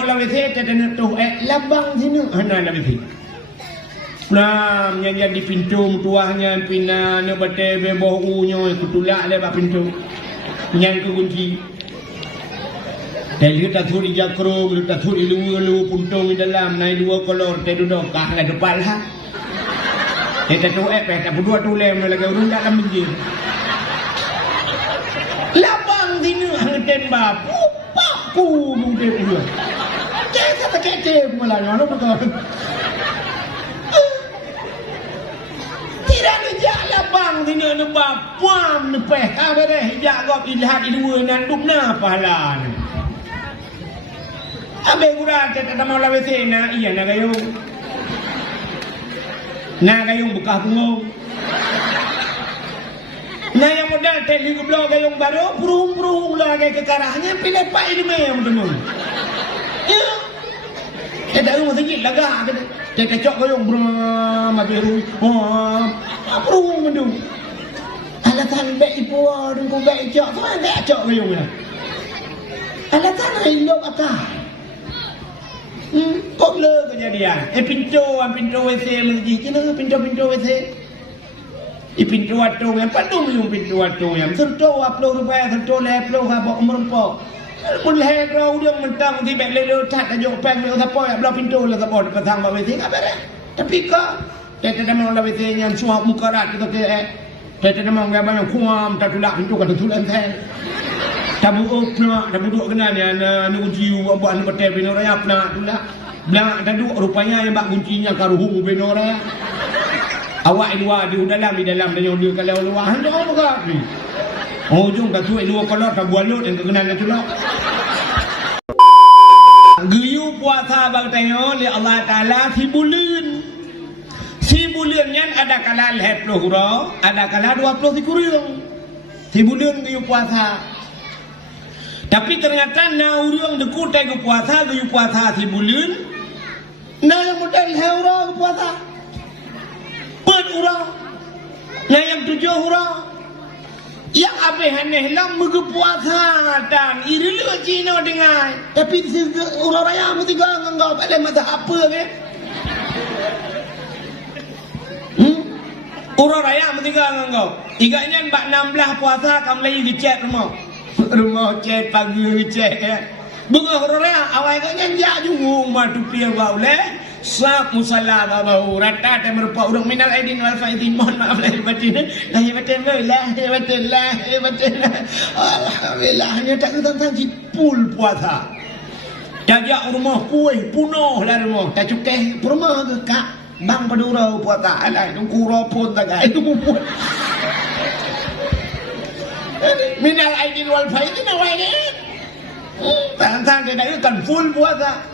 mau lawe te tu labang sini hana lawe te nah nyanyi di pintu tuahnya pina ne bate beboh unyo kutulak le ba pintu nyan ke kunci dan lihat thuri jakro lihat thuri lu puntung di dalam naik dua kolor te duduk kah la depan lah te tu tak berdua tu lem lagi urung dalam menjir labang sini hangten ba paku mungkin dia kata kece mulanya lo betul tidak ada labang sini ada bapam nepeh apa deh hijak gop ilihat ilmu nan dupna pahala abe gura kita mau lawe sena iya na gayung bekah bungo na yang modal teli geblo gayung baru purung lagi ke karahnya pilih pak ilmu yang betul ya kita rumah sedikit laga kita cok gayung berama biru purung betul alatan baik ipu dan ku baik cok tu ada cok gayung ya alatan ilok atas kok le kejadian pintu WC lagi kena pintu WC pintu atau yang padung yung pintu atau yang serto upload rupaya serto upload habok merempok pun leher rau dia mentang di bek lelo tak ajo peng le sapo ya belah pintu le sapo petang ba WC apa dah tapi kok kita mau la WC yang suap muka rat kita ke kita mau ngabang yang kuam tak tulak pintu kan tulan teh tabu opna tabu duk kena ni ana kunci buat ni betul benoraya apna tulak belang ada duk rupanya yang bak kuncinya karuhu benoraya awak luar di dalam dan yang dia kalau luar hendak apa kak ni ujung tak tuai luar kolor tak buat lut yang kena nak tulak giyu puasa bang tengok li Allah Taala si bulan nyan ada kala 10 hura ada kala 20 kurang si bulan giyu puasa tapi ternyata na urang deku tegu puasa giyu puasa si bulan na yang model hura puasa pen urang na yang 7 hura yang abe haneh lam mege puasa dan iri le Cina dengai tapi urang raya mesti ngangau pada mata apa ke urang raya mesti ngangau iganya bak 16 puasa kam lagi dicek rumah cek pagi cek bunga urang raya awal iganya ja jungung matu pia bau le sak musalla bau rata te merupa urang minal aidin wal faidin mohon maaf lahir batin alhamdulillah ni tak tentang jipul puasa jajak rumah kuih punuh lah rumah tak cukai rumah ke kak bang padurau puasa alai tungku ropon tak ai tu pun minal aidin wal faidin awal ni tantang dia nak kan full puasa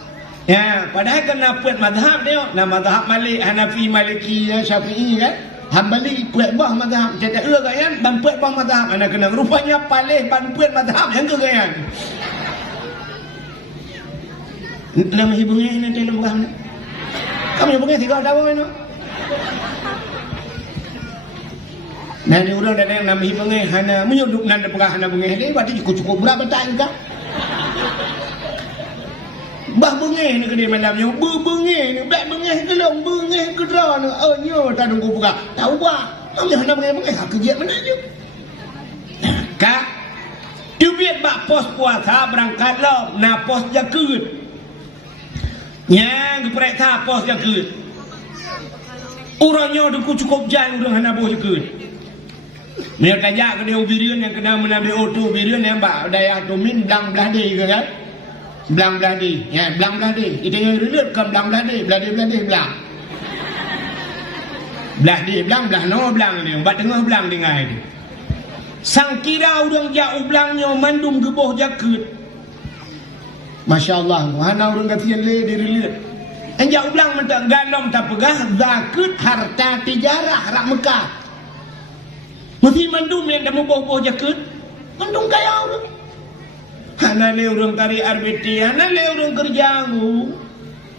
ya padahal kena puat mazhab dia nama mazhab Malik Hanafi Maliki Syafi'i kan Hambali puat bah mazhab cetak kan ban puat bah mazhab ana kena rupanya palih ban puat mazhab yang ke kan nama hibungnya ini dalam bukan kamu hibungnya 3 tahun ini nah ni orang ada yang nama hibungnya hana menyuduk nanda pegah hana bungnya dia berarti cukup berapa tahun kan bah bengih ni kedai malamnya bengih ni bek bengih kelong bengih kedra ni nyo tak nunggu buka tahu bah amnya hana bengih kerja mana je kak duit bak pos puasa berangkat lo na pos jakut nyang geprek ta pos jakut urangnya duku cukup jang urang hana pos jakut dia tajak ke dia ubirian yang kena menambil auto ubirian yang bak daya domin belang beladi ke kan belang beladi ya belang beladi itu yang relut ke belang beladi belang no belang ni bat tengah belang dengai ni sang kira urang jak ublangnya mandum geboh jakut masyaallah hana urang katian le direlut anjak ublang mentak galom tak pegah zakut harta tijarah rak Mekah mesti mandum yang dah boh jakut mandum kaya urang hana le urang tarik RBT hana le urang kerja ngu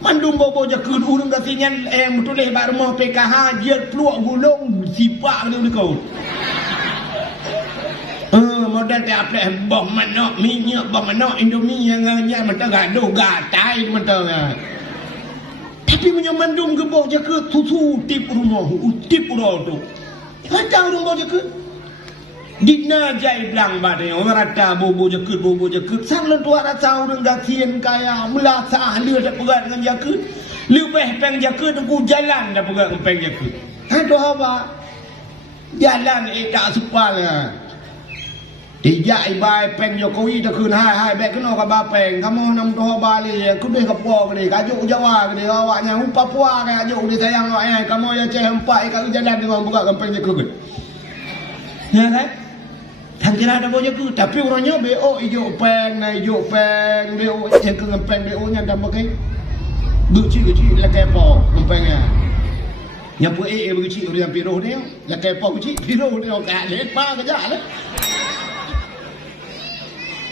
mandum bobo jakut urang katinyan betul bak rumah PKH jel peluak gulung sipak dia kau modal te aple boh manok minyak boh manok Indomie yang nya mentang gaduh gatai mentang. Tapi punya mandum ke boh je ke susu tip rumah utip ro tu. Macam rumah je ke. Dina jai blang badai orang rata bobo je ke sang len tua rasa orang gatien kaya melasa leu dak pegat dengan je ke. Leu peh peng je ke tu jalan dak pegat dengan peng je ke. Aduh apa? Jalan tak supal lah. Tidak ibai peng Jokowi tak kun hai baik kena ka ba peng kamu nam to bali ku deh kapo ni kajuk Jawa ni awaknya Papua ka kajuk ni sayang awak kamu ya ceh empat ka jalan dengan buka kampung je ku. Ya kan? Thang kira ada boje ku tapi orangnya BO ijo peng BO yang ke kampung BO nya dah pakai. Guci la kepo kampungnya. Yang pu begitu orang piro dia la kepo guci piro dia ka lepa kerja lah.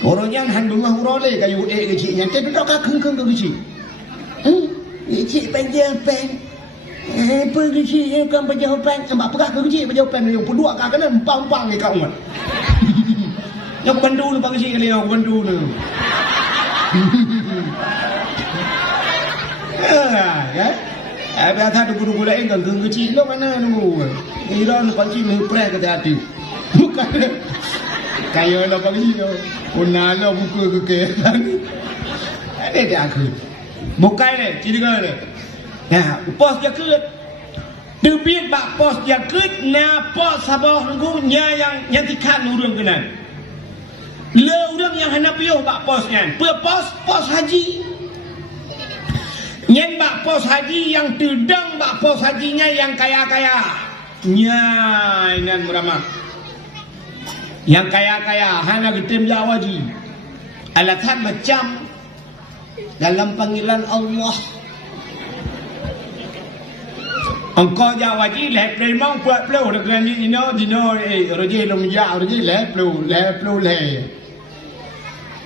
Orangnya han bunga hurole kayu kecil yang tu dah keng ke kecil. Kecil panjang pen. Pergi kecil kan panjang pen. Sebab perak ke kecil panjang pen yang kedua kan kena empang-empang ni kau mat. Yang bandu ni pagi kecil yang bandu ni. Ya. Biasa tu guru lain kan kecil lo mana nu. Iran pagi ni prek ke hati. Bukan. Kaya lah pagi yo. Unala buku ke ada dia aku. Bukai ni, cerita ni. Ya, pos jakut. Debit bak pos jakut na pos Sabah nunggu nya yang tikat urang kenan. Le urang yang hendak piuh bak pos nyan. Pos haji. Nyen bak pos haji yang tudang bak pos hajinya yang kaya-kaya. Nya inan meramah. Yang kaya-kaya hanya getim jawaji. Alasan macam dalam panggilan Allah. Engkau jawaji leh memang buat pelu dengan dino roji lom ja roji leh pelu leh.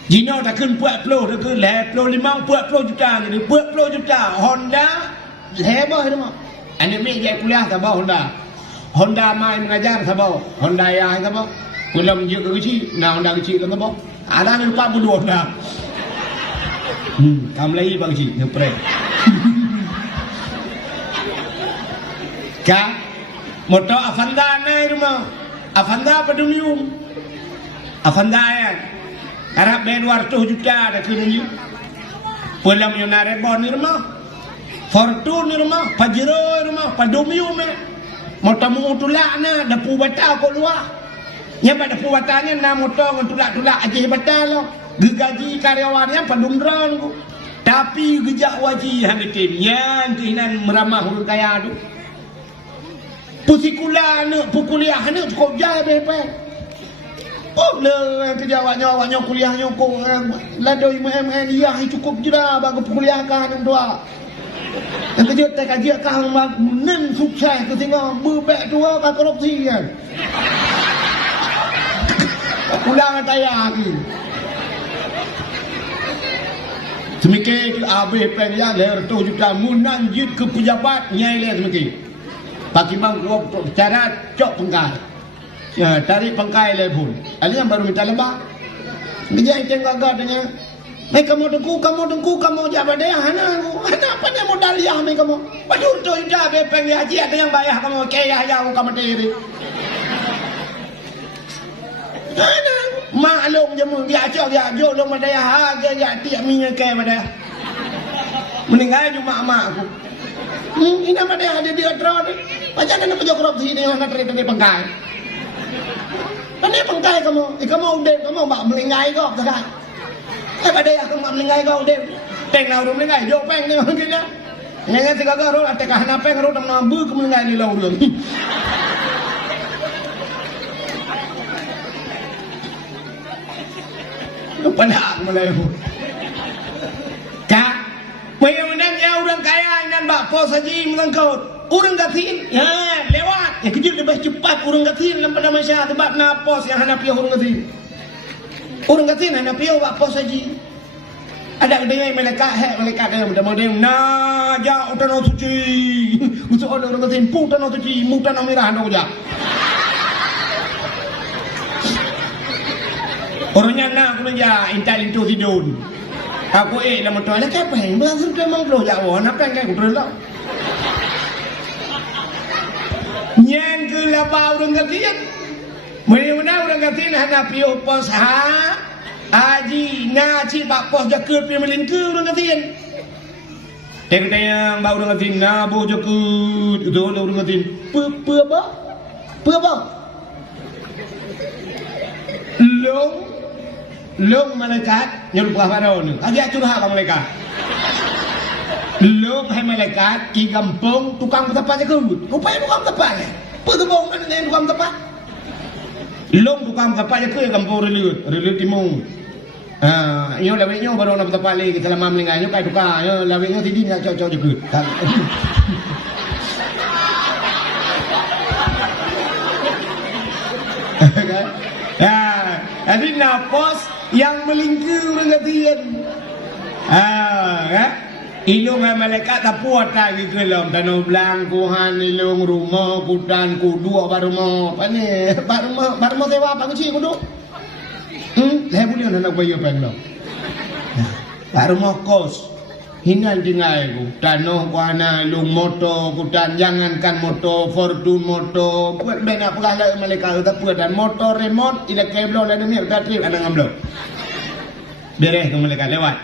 Dino tak kun buat pelu dengan leh pelu 50 juta ni 40 juta Honda heboh ni mah. Ane mi je kuliah sabah Honda mai mengajar sabah Honda ya sabah. Pulang je ke kecil, nak Honda kecil kan apa? Ada ni lupa berdua dah. Kamu lagi bang kecil, ngepret. Kak, motor Avanda ni rumah. Avanda apa dumium? Avanda ya. Harap bayar 200 juta dah kena ni. Pulang yang nak rebon ni rumah. Fortune ni rumah, Pajero ni rumah, Padumium ni. Motor mu tulak na, dah pu batal kau luar. Yang pada perbuatannya nak motong tulak-tulak aja batal lah. Gaji karyawannya padumran ku. Tapi gejak wajib hang tim yang keinan meramah orang kaya tu. Pusikula nak kuliah nak cukup jaya bepe. Oh le kerjawanya kuliahnya ko ladoi MN iya cukup je dah bagi kuliah kan tu. Yang kerja tak kaji kan nen sukses tu tengok berbek tu kan korupsi kan. Pulang tayar lagi. Semikir habis penjang leher 100 juta munan jid ke pejabat nyai le semikir. Pagi bang gua cara cok pengkai. Ya, tarik pengkai le pun. Ali yang baru minta lebah. Kerja tengok gadanya. Kamu dengku, kamu jabat dia hana apa dia modal ya kamu. Pajur tu ida be pengi haji ada yang bayar kamu kaya ya kamu diri. Maklum je mung dia ajak long madaya harga dia tiap minyak ke madaya. Meninggal cuma mak aku. Ini madaya ada dia terus ni. Macam mana kerja korupsi ni nak terima pengkai. Ini pengkai kamu udah kamu mak melingai kau sekarang. Madaya kamu mak melingai kau udah. Peng lau rum melingai jo peng ni mungkin ya. Nyanyi tiga garut ada kahana peng garut nama bu kemelingai ni lau rum. Penak mulai. Kak, Mayang ya orang kaya nan bak pos haji melengkau. Orang gatin, ya lewat. Yang kejut lebih cepat orang gatin dalam pada masyarakat sebab na pos yang hana piau orang gatin. Orang gatin hana piau bak pos haji. Ada dengan malaikat yang model na ja utano suci. Usul orang gatin pu utano suci, mu utano merah ndo ja. Orangnya nak aku ya intai itu tidur. Aku lah motor lah kepeng. Berasal ke memang perlu jauh. Nak kan aku perlu. Nyen ke labau dengan katian. Mana orang katian hendak piu pos ha. Aji ngaci pak pos jakut piu melingkar orang katian. Teng-teng bau dengan katian nabu jakut. Itu orang katian. Apa? Apa? Long malaikat nyerupa Faraon. Agak curhat bang malaikat. Long hai malaikat ki kampung tukang tepat je rupanya tukang tepat ni. Apa tu bang mana yang tukang tepat? Long tukang tepat je ke kampung relut timung. Nyo lawe nyo baru nak tepat lagi kita lama melingai nyo kai tukar nyo lawe nyo tidi nak cocok je ke. Jadi nafas yang melingkar dengan katian. Ilung malaikat tak puas lagi ke dalam tanah belangkuhan ilung rumah kudan kudu baru mau apa ni baru mau sewa apa kecil kudu. Saya boleh nak bayar apa baru mau kos. Hinal tinggal ku tanah kuana ilung motor kudan jangankan motor Fortune motor buat bena pegala malaikat tak puas dan motor remote ida kabel ada ni dah trip ada ngambil. Beres ke malaikat lewat.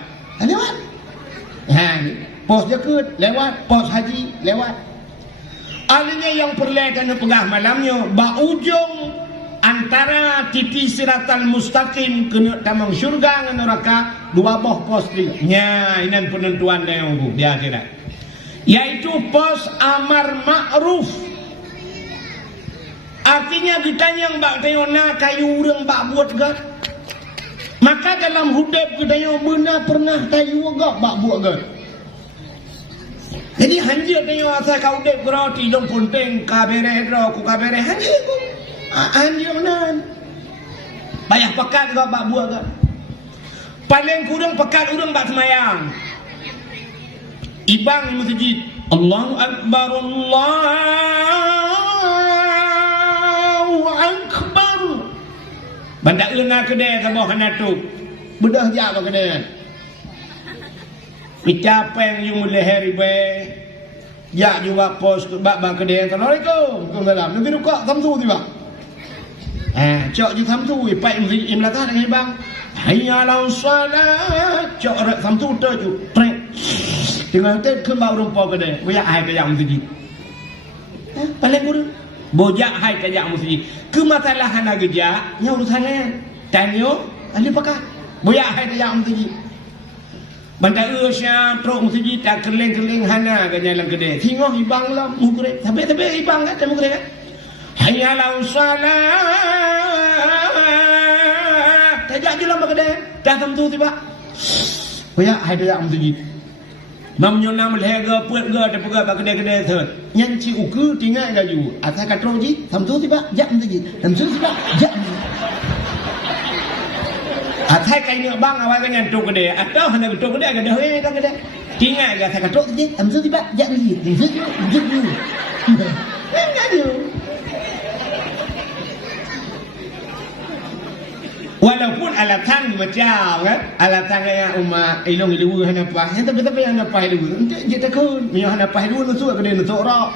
Pos jakut lewat, pos haji lewat. Alanya yang perlekan pegah malamnya ba ujung antara titi siratal mustaqim kena tamang syurga dengan neraka dua boh pos nya inan penentuan dia di akhirat. Yaitu pos amar ma'ruf. Artinya ditanya bak tayona kayu urang bak buat gak. Maka dalam hudib kita yang benar pernah tayu agak bak buat ke. Jadi hanjir tayu asal kau hudib berarti dong punting kabere ro ku kabere hanjir ku. Hanjir menan. Payah pekat agak bak buat ke. Paling kurang pekat urang bak semayang. Ibang di masjid. Allahu Akbar Allahu Akbar. Bandak una kedai sabah hanatuk. Bedah jak lo kedai. Picapeng yung leher ibe. Jak juga pos bak bang kedai. Assalamualaikum. Waalaikumsalam. Nanti rukak samsu tiba. Cok je samsu ipai imlatan dengan bang. Hayya ala salat. Cok rak samsu tu ju. Trek. Tengah tu kembang rumpau kedai. Buya ai kaya masjid. Paling kurang. Bojak hai kajak masjid. Kemasalahan agak nya urusannya. Tanyo ahli pakar. Boyak hai kajak masjid. Bandar Usya pro masjid tak keleng-keleng hana ke jalan kedai. Tengok ibang lah mugre. Tapi ibang kan tak mugre kan. Hayya ala salat. Kajak je lah kedai. Dah tentu tiba. Boyak hai kajak masjid. Mamnyo nam lehega puat ga ada pega bak kedai-kedai thot. Nyan ci uku tinggal gaju. Asa katro ji samsu tiba jak mesti. Samsu tiba jak. Atai kai ni bang awak dengan tok kedai. Atau hendak tok kedai kedai he tok kedai. Tinggal ga asa katro ji samsu tiba jak mesti. Samsu tiba. Enggak dia. Walaupun alatan macam kan, alatan yang umat ilong ilu hana pah, yang tapi yang hana pah ilu, untuk je takun, yang hana pah ilu nusuk kedai nusuk rak.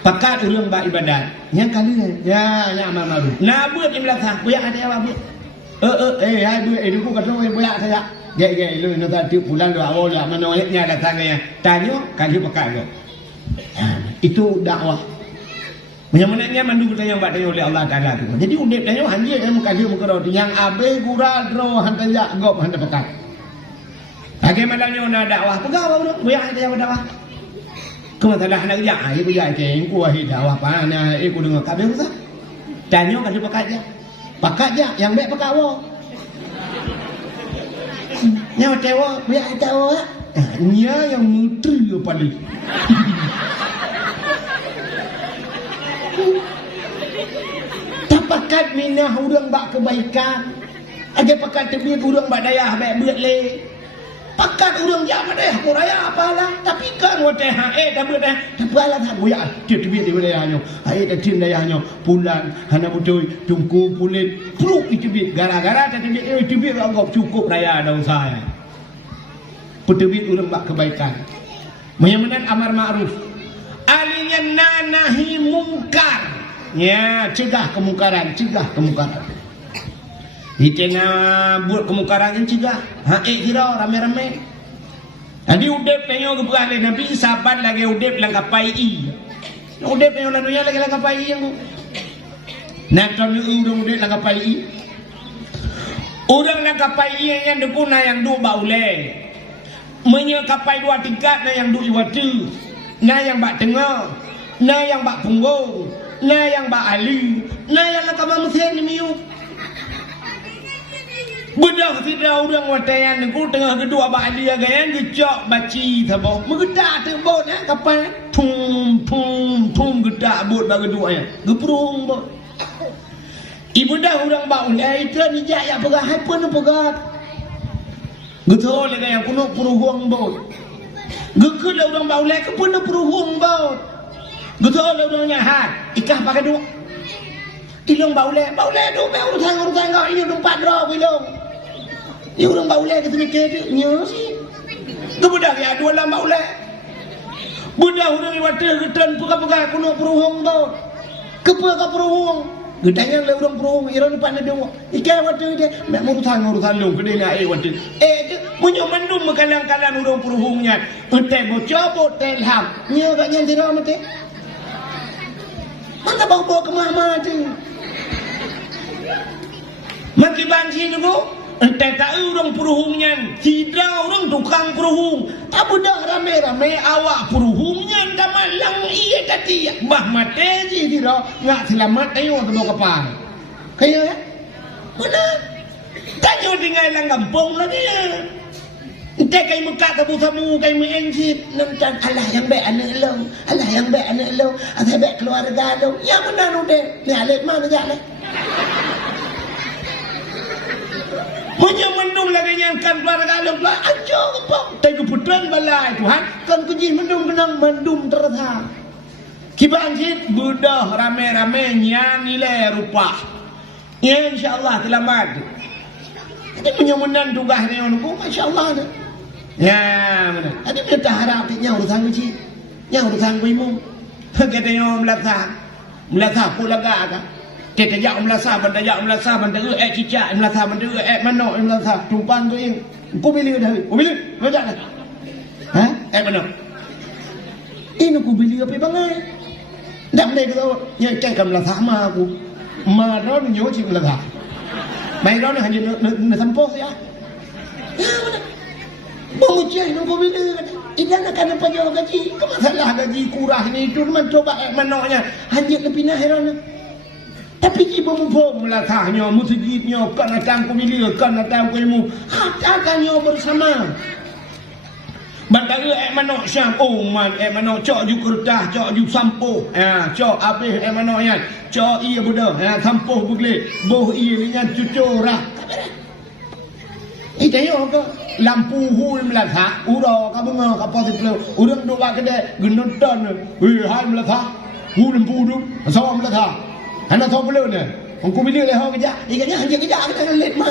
Pakat urang bak ibadat, yang kali ni, yang amal malu. Nak buat imlak sah, buat ada apa buat? Hai buat, ibu kata buat saya. Gaya ilu nak tiup bulan dua awal lah, mana nya alatan yang tanya kali pakat ke. Itu dakwah. Menyenangnya mandu bertanya buat tanya oleh Allah Taala tu. Jadi undip tanya hanjir yang mukadil muka roti yang abe gura dro hantar jak gop hantar pekat. Bagaimana ni orang dakwah? Pegawai orang, buaya hantar yang dakwah. Kemasalah nak jak, ibu jak keng ku ahi dakwah pana, ibu dengar kabe usah. Tanya kan pekat je. Pekat je yang baik pekat wo. Nyawa tewa, buaya tewa. Nya yang mutri paling. Pakat minah urang bak kebaikan. Ada pakat tebih urang bak dayah baik beut le. pakat orang jam deh aku raya apalah tapi kan wate dah ber apalah tak goyak dia tibit di wilayahnya dah tin dayahnya pulang hana betul tungku pulit peluk tibit gara-gara tibit anggap cukup raya dah usaha petibit orang bak kebaikan menyamanan amar ma'ruf alinya nahi mungkar ya cegah kemungkaran Itena buat kemungkaran cegah. Kira rame-rame. Adi udep nyo kebukaan Nabi sahabat lagi udep lang kapai i. Udep nyo lanunya lagi lang kapai i yang. Nakon udang udep lang kapai i. Udang lang kapai i yang dekuna yang du baule. Menye kapai dua tingkat na yang du iwatu. Na yang bak tengah. Na yang bak punggung. Na yang bak ali. Na yang lang kamang sen ni miu. Budak tidak orang watayan aku tengah kedua bak dia gayan gejak baci thabok megedak tebot kapal tum gedak bot bag kedua ya geprung bot ibu dah orang bak ulai itu ni jak ya pegah hai pun pegah getol le yang kuno puruhung bot gekut orang bak ulai ke pun puruhung bot getol orang nyahat ikah pakai dua ilung bak ulai do be urusan kau ini dompat ro ilung ni orang baulai kata mikir dia nya sih tu budak ya dua lam baulai budak orang ni water getan pega-pega kuno peruhung tu kepa peruhung gedanya le orang peruhung ira ni pandai dia ikai water dia mek urusan lu gede ni water punya mendum kalang-kalang orang peruhungnya entai bocor telham nya gak nyen tira mate mana bawa ke mama tu maki banci tu entah tak orang peruhungnya tidak orang tukang peruhung tak budak rame-rame awak peruhungnya dah malang iya tadi bah mati je tidak nak selamat ayo tu bawa kapal kaya ya mana tanya tinggal lang kampung lah dia entah kaya mekat tabu samu kaya mengengsit nanti Allah yang baik anak lo atau baik keluarga lo yang mana nu deh ni alik mana jalan punya mendung lagi nyangkan keluarga lo pula ajo kepok tapi keputusan balai Tuhan kan kunci mendung terasa kibangkit budah rame-rame nyanile rupa ya insyaAllah selamat jadi punya menang tugas ni orang masyaAllah ya mana ada punya taharap nya urusan kunci yang urusan kuimu kata yang melasa pula gak kita jak melasa benda cicak melasa benda manok melasa tumpan tu yang aku pilih dah macam dah mana ini aku pilih apa bangai dak boleh kau nyecek melasa sama aku marah nyoci melasa mai đó hanya nak sampo saja ya mana bocah nak aku pilih idan akan apa jawab gaji masalah gaji kurang ni itu mencoba manoknya hanya lebih heran tapi jika mempunyai melatahnya, musjidnya, kan datang ke bilik, kan datang ke ilmu, hatakannya bersama. Bandara manok syam, man, manok cok ju kertas, cok ju sampo, cok habis manok yan, cok iya budak, sampo begle, boh iya ni yan cucurah. Tengok ke lampu hul melatah, ura ka bunga ka positif, urang dua kedai genonton, hai melatah, hul lampu tu, sawa melatah. Anak tahu belum ni? Aku bila leh orang kerja, ikannya hanya kerja kita let mah.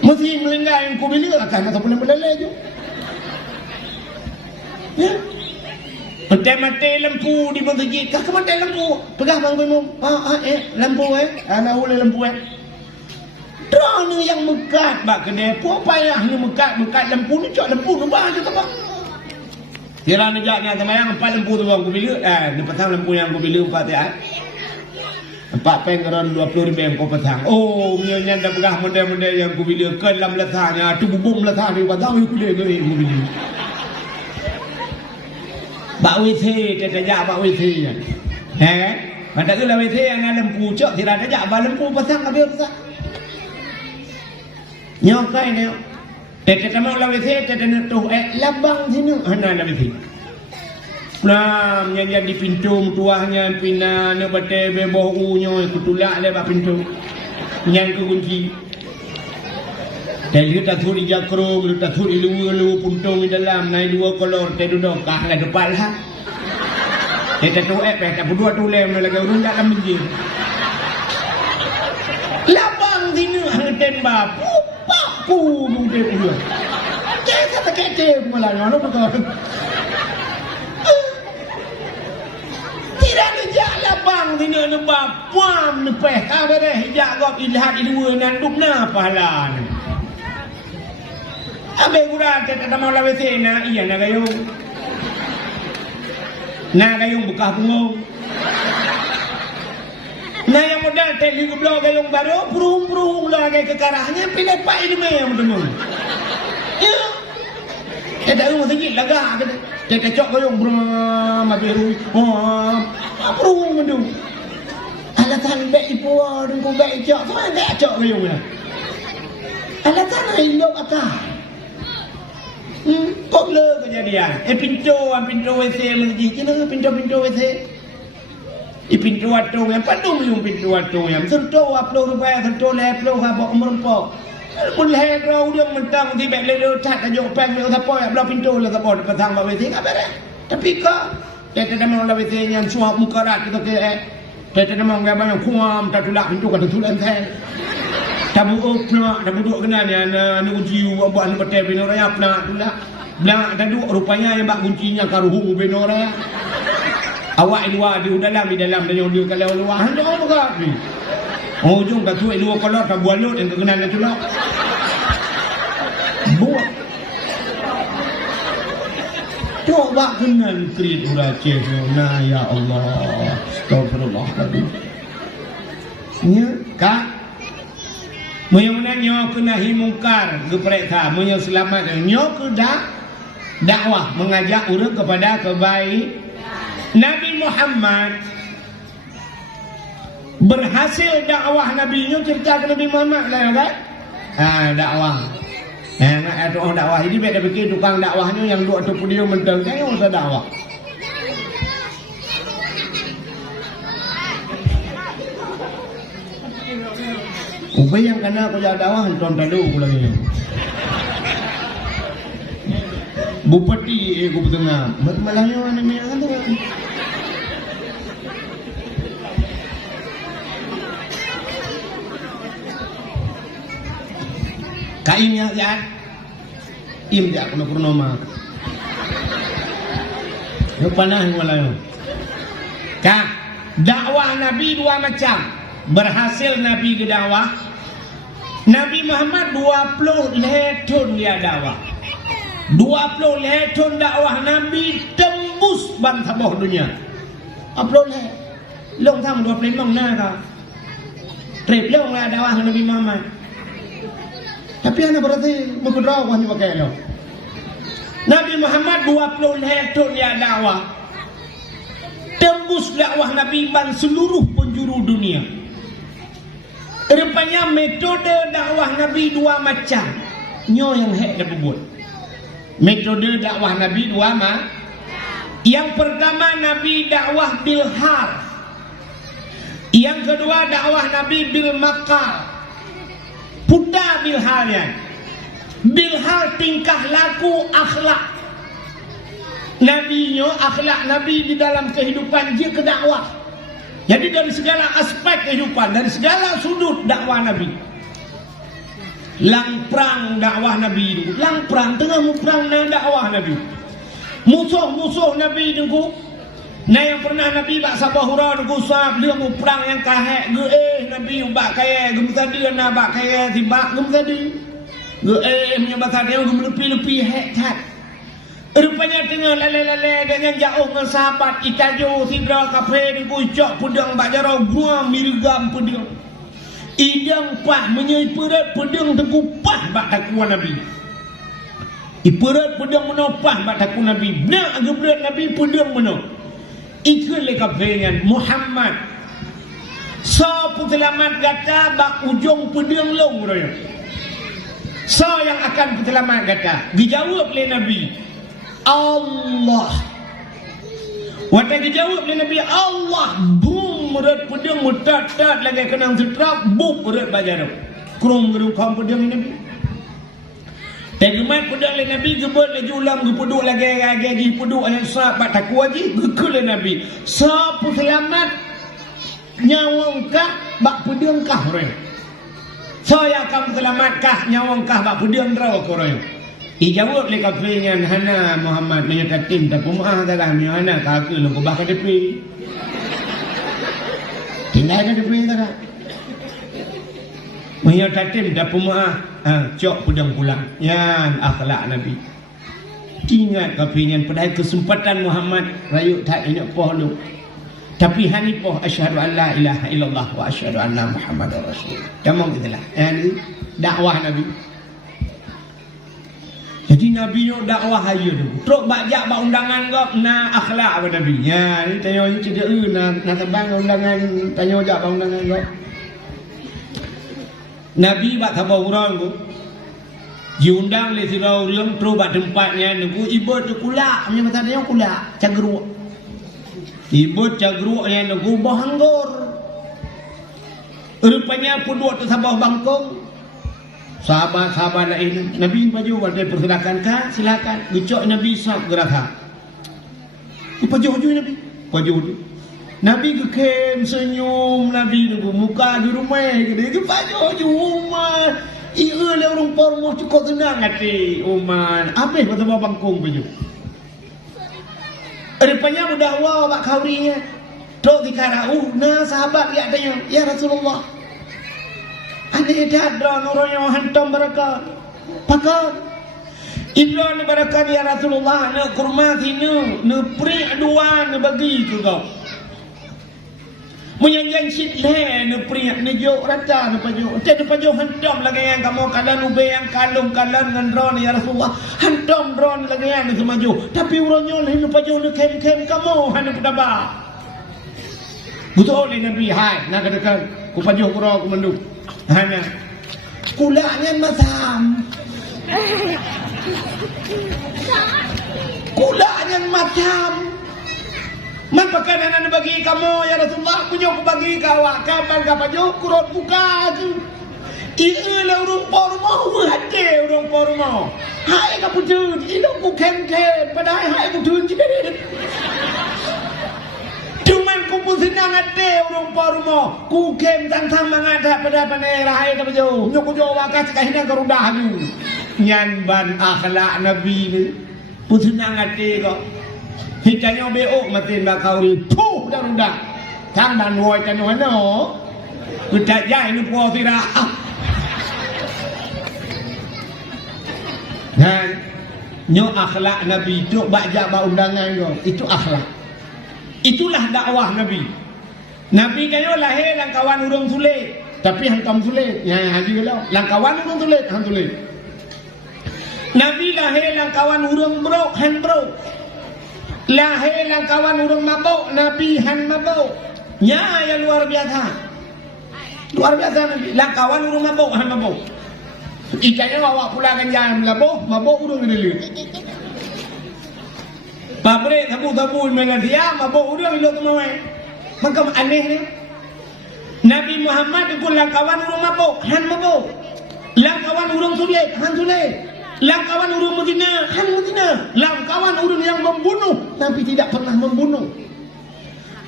Mesti melengah yang aku bila akan atau boleh meleleh je. Ya. Mati lampu di masjid. Kak mati lampu. Pegang bang minum. Lampu anak ulai lampu Terang ni yang mekat bak kedai. Apa payah ni mekat lampu ni cak lampu tu bah je tak bang. Kira nejaknya semayang 4 lembu tu aku bila dia pasang lembu yang aku bila 4 ya 4 pengeran 20 ribu yang aku pasang nyonya dah pegah model-model yang aku bila ke dalam letahnya tu bubung letah dia pasang aku bila aku bila bak WC dia tajak bak WC pada ke lah WC yang ada lembu cok tidak tajak bak lembu pasang habis rusak nyokai ni kita mau lawan saya, kita nak tu labang sini, mana lawan saya? Nah, yang di pintu tuahnya pina nak bete beboh unyo, kutulak lepas pintu, yang kunci. แต่lu tak thuri jakrum, lu tak thuri lu puntung di dalam, naik dua kolor, te duduk kah lah kepala. Te tu tak berdua tu lem lagi urun dalam menjir. Labang sini hangten bab, paku mungkin dia. Cek tak kecil malah ngono betul. Tidak ada labang sini ada bab, puam nepeh kabeh hijak gop ilhat dua nan dupna pahala. Abe gura kita mau lawe sena iya na gayung buka bungong na yang modal teli goblok gayung baru purung lagi ke karahnya pilih pak ini yang betul ya kita mau sedikit laga kita cok gayung brama biru purung betul alatan baik ibu dan ku baik cok mana tak cok gayung lah alatan hidup atas kok le kejadian pintu WC masjid je lah pintu WC pintu atung yang padung yung pintu atung yang serto upload rupaya serto le upload ha bok merempok pun le rau dia mentang tiba le tat ajo peng le sapo ya belah pintu le sapo petang ba WC ka bare tapi kok kita dah mau WC yang suap mukarat kita ke kita dah mau gambar yang kuam tak tulak pintu kan tulan sen tabu opna tabu duk kena ni ana kunci buat ni betul beno raya apna tulah belang ada duk rupanya yang bak kuncinya karuhu beno raya awak luar di dalam dan yang dia kalau luar hang apa kak ni ujung tak tuai luar kolor tak buat lot yang kena tulah buat coba kenal krit urace na ya Allah astagfirullahaladzim ya kak Menyo nyo kena himungkar gepreka menyo selamat nyo ke dakwah mengajak orang kepada kebaik. Nabi Muhammad berhasil dakwah Nabi nyo cerita ke Nabi Muhammad lah kan? Dakwah. Nak ada orang dakwah jadi beda fikir tukang dakwahnya yang duk atau dia mentang kan usah dakwah. Upaya yang kena aku jadi dakwah hantam talu aku lagi. Bupati aku bertengah. Malangnya mana yang tu? Kainnya ya. Im dia kena purnama. Yang panah malangnya. Kak, dakwah Nabi dua macam. Berhasil Nabi ke dakwah. Nabi Muhammad 20 tahun dia dakwah. 20 tahun dakwah Nabi tembus bangsa bawah dunia. Upload le. Long tham 20 mong na ka. Trip long lah dakwah Nabi Muhammad. Tapi ana berarti mengkudraw kan pakai lo. Nabi Muhammad 20 tahun dia dakwah. Tembus dakwah Nabi bang seluruh penjuru dunia. Rupanya metode dakwah Nabi dua macam. Nyo yang hek dah buat. Metode dakwah Nabi dua macam. Yang pertama Nabi dakwah bil hal. Yang kedua dakwah Nabi bil makal. Putar bil halnya. Bil hal tingkah laku akhlak. Nabi nyo akhlak Nabi di dalam kehidupan dia ke dakwah. Jadi dari segala aspek kehidupan, dari segala sudut dakwah Nabi. Lang perang dakwah Nabi itu, lang perang tengah mu perang na dakwah Nabi. Musuh-musuh Nabi itu, na yang pernah Nabi bak sabah hura itu sab dia mu perang yang kahek ge Nabi bak kaya gem tadi na bak kaya tibak gem tadi. Ge punya bahasa dia gem lepi-lepi hek tat. Rupanya tengah lele-lele dengan jauh dengan sahabat Itajo, Sidra, Kafe, di pucuk, pedang, bak jarau, guam, mirgam, pedang. Idang pah, menyai perat, pedang, tekupah, bak takuan Nabi. Iperat, pedang, menopah, bak takuan Nabi. Benar, agak berat Nabi, pedang, menop. Ikut le Kafe dengan Muhammad. So, selamat kata, bak ujung pedang long, raya. So, yang akan selamat kata. Dijawab oleh Nabi. Allah. Waktu dijawab oleh Nabi Allah, boom berat pedang mutat lagi kenang setrak, boom berat bajar. Krum gedung kam pedang Nabi. Tegemat pedang le Nabi gebut le julang gepuduk lagi gaji puduk yang sahabat takwa ji gekul le Nabi. Siapa selamat nyawang kah bak pedang kah orang. Saya akan selamat kah nyawang kah bak pedang draw orang. Ijawab le kafiran hana Muhammad menyatakan tak pemah dah hana kaki lu bah ke depi. Tinggal ke depi tak. Menyatakan tak pemah cok pedang pulang. Yan akhlak Nabi. Ingat kafiran pada kesempatan Muhammad rayuk tak ingat poh lu. Tapi hanifah asyhadu an la ilaha illallah wa asyhadu anna Muhammadar Rasul. Tamam itulah. Ini dakwah Nabi. Jadi Nabi yo dakwah ayo tu. Teruk bajak bak undangan kau na akhlak apa Nabi. Ya, ni tanya you tidak na tebang undangan tanya jak bak undangan kau. Nabi bak thabau orang tu. Diundang le sirau orang terus bak tempatnya nunggu ibu tu kulak, punya mata dia kulak, cageruk. Ibu cageruknya nunggu bahanggur. Rupanya pun buat tu sabah bangkong. Sahabat-sahabat lain Nabi baju ada persilakan kah? Silakan. Ucap Nabi sab geraka. Baju Nabi. Baju Nabi kekem senyum Nabi nunggu muka di rumah gede ke baju rumah. Iya le orang pormo cukup tenang hati uman. Habis kata bangkong baju. Rupanya mudah wah bak kaurinya. Tok dikarau nah sahabat dia tanya, "Ya Rasulullah, ane dadron orang yang hantam barakat. Pakar. Ibran barakat ya Rasulullah nak kurma sini, nak peri dua nak bagi ke kau. Menyanjang sit le nak peri nak jok rata nak paju. Tidak paju hantam lagi yang kamu kalan ube yang kalung kalan dengan drone ya Rasulullah. Hantam drone lagi yang nak semaju. Tapi urangnya le nak paju nak kem kamu hanya pedaba. Betul le Nabi hai nak katakan ku paju kurang ku mendu. Hanya kulaknya macam kulaknya macam man pakanan bagi kamu ya Rasulullah punya aku bagi kawak kapan kapan kurut buka tu ialah urung pormo hati urung pormo hai kamu jud ini aku kem padahal hai aku jud cuman ku pun senang hati urung pormo ku kem tantang mengada pada panera hai kamu jud nyok jauh wakas kahina kerudah ni nyan ban akhlak Nabi ni pun senang hati kok hitanya beok matin bakau ni puh dah rudah tang dan woi kan no udah jai ni puas tidak dan nyo akhlak Nabi tu baca ba undangan kau itu akhlak. Itulah dakwah Nabi. Nabi kayo lahir langkawan urung sulit, tapi hantam sulit. Ya haji kalau langkawan urung sulit, han sulit. Nabi lahir langkawan urung brok, han brok. Lahir langkawan urung mabuk, Nabi han mabuk. Ya luar biasa. Luar biasa Nabi. Langkawan urung mabuk, han mabuk. Ikannya bawa pulang jam mabuk urung gede. Pabrik tabu mengadia mabuk urung ilo temuai. Maka aneh ni. Nabi Muhammad itu langkawan urung mabuk, han mabuk. Langkawan urung sulit, han sulit. Langkawan urung Madinah, han Madinah. Langkawan urung yang membunuh, Nabi tidak pernah membunuh.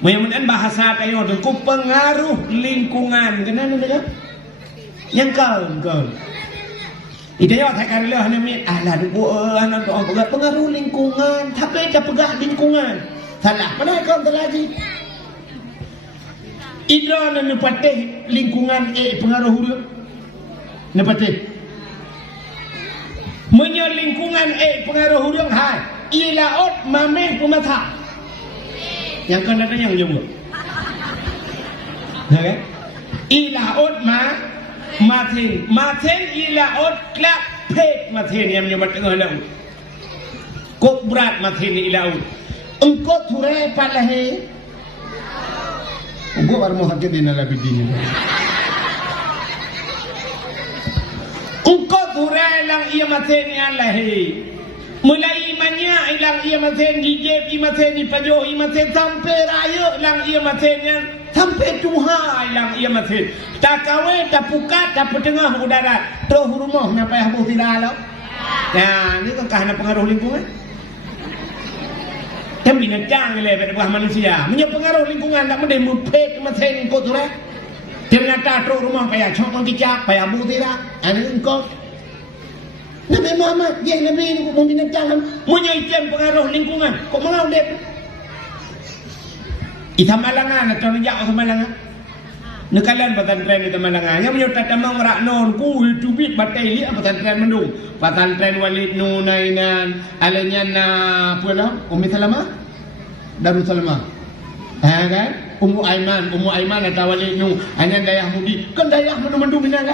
Mudah-mudahan bahasa kayo tu ku pengaruh lingkungan. Kenapa ni? Yang kau. Itu yang saya kata lah ni, alah tu anak tu orang pengaruh lingkungan, tapi dah pegah lingkungan. Salah, mana kau terlaji? Idra ni patih lingkungan pengaruh dia. Ni patih. Menya lingkungan pengaruh dia hai. Ilaot mameh pemata. Yang kan ada yang jumpa. Okay? Ilaot Matin ilaot klak pek matin yang menyebut tengah laut. Kok berat matin ilaut. Engkau turai palahe. Engkau baru mau hakik di nalabidin. Engkau turai lang ia matin yang lahe. Mulai imannya ilang ia matin dijeb ia matin dipajo ia matin sampai raya lang ia matinnya sampai Tuhan ilang ia matin. Tak kawe, tak pukat, tak petengah udara. Terus rumah, kenapa yang tidak ada? Nah, ini kan karena pengaruh lingkungan. Kan binatang le pada buah manusia. Punya pengaruh lingkungan tak mesti mupek masen kau tu lah. Ternyata teruk rumah payah cokong kicap, payah bu tidak. Ini engkau. Nabi Muhammad dia Nabi ini pun binatang. Punya item pengaruh lingkungan. Kok malah dia? Ita malangan atau nejak sama malangan. Nekalan pesantren di Malangan. Yang menyertai tamang raknon ku tubit batai li pesantren mendung. Pesantren Walid Nunainan, alanya na pula Ummi Salamah, Darussalamah. Kan? Ummu Aiman atau Walid Nu, hanya dayah mudi. Kan dayah mendung minang.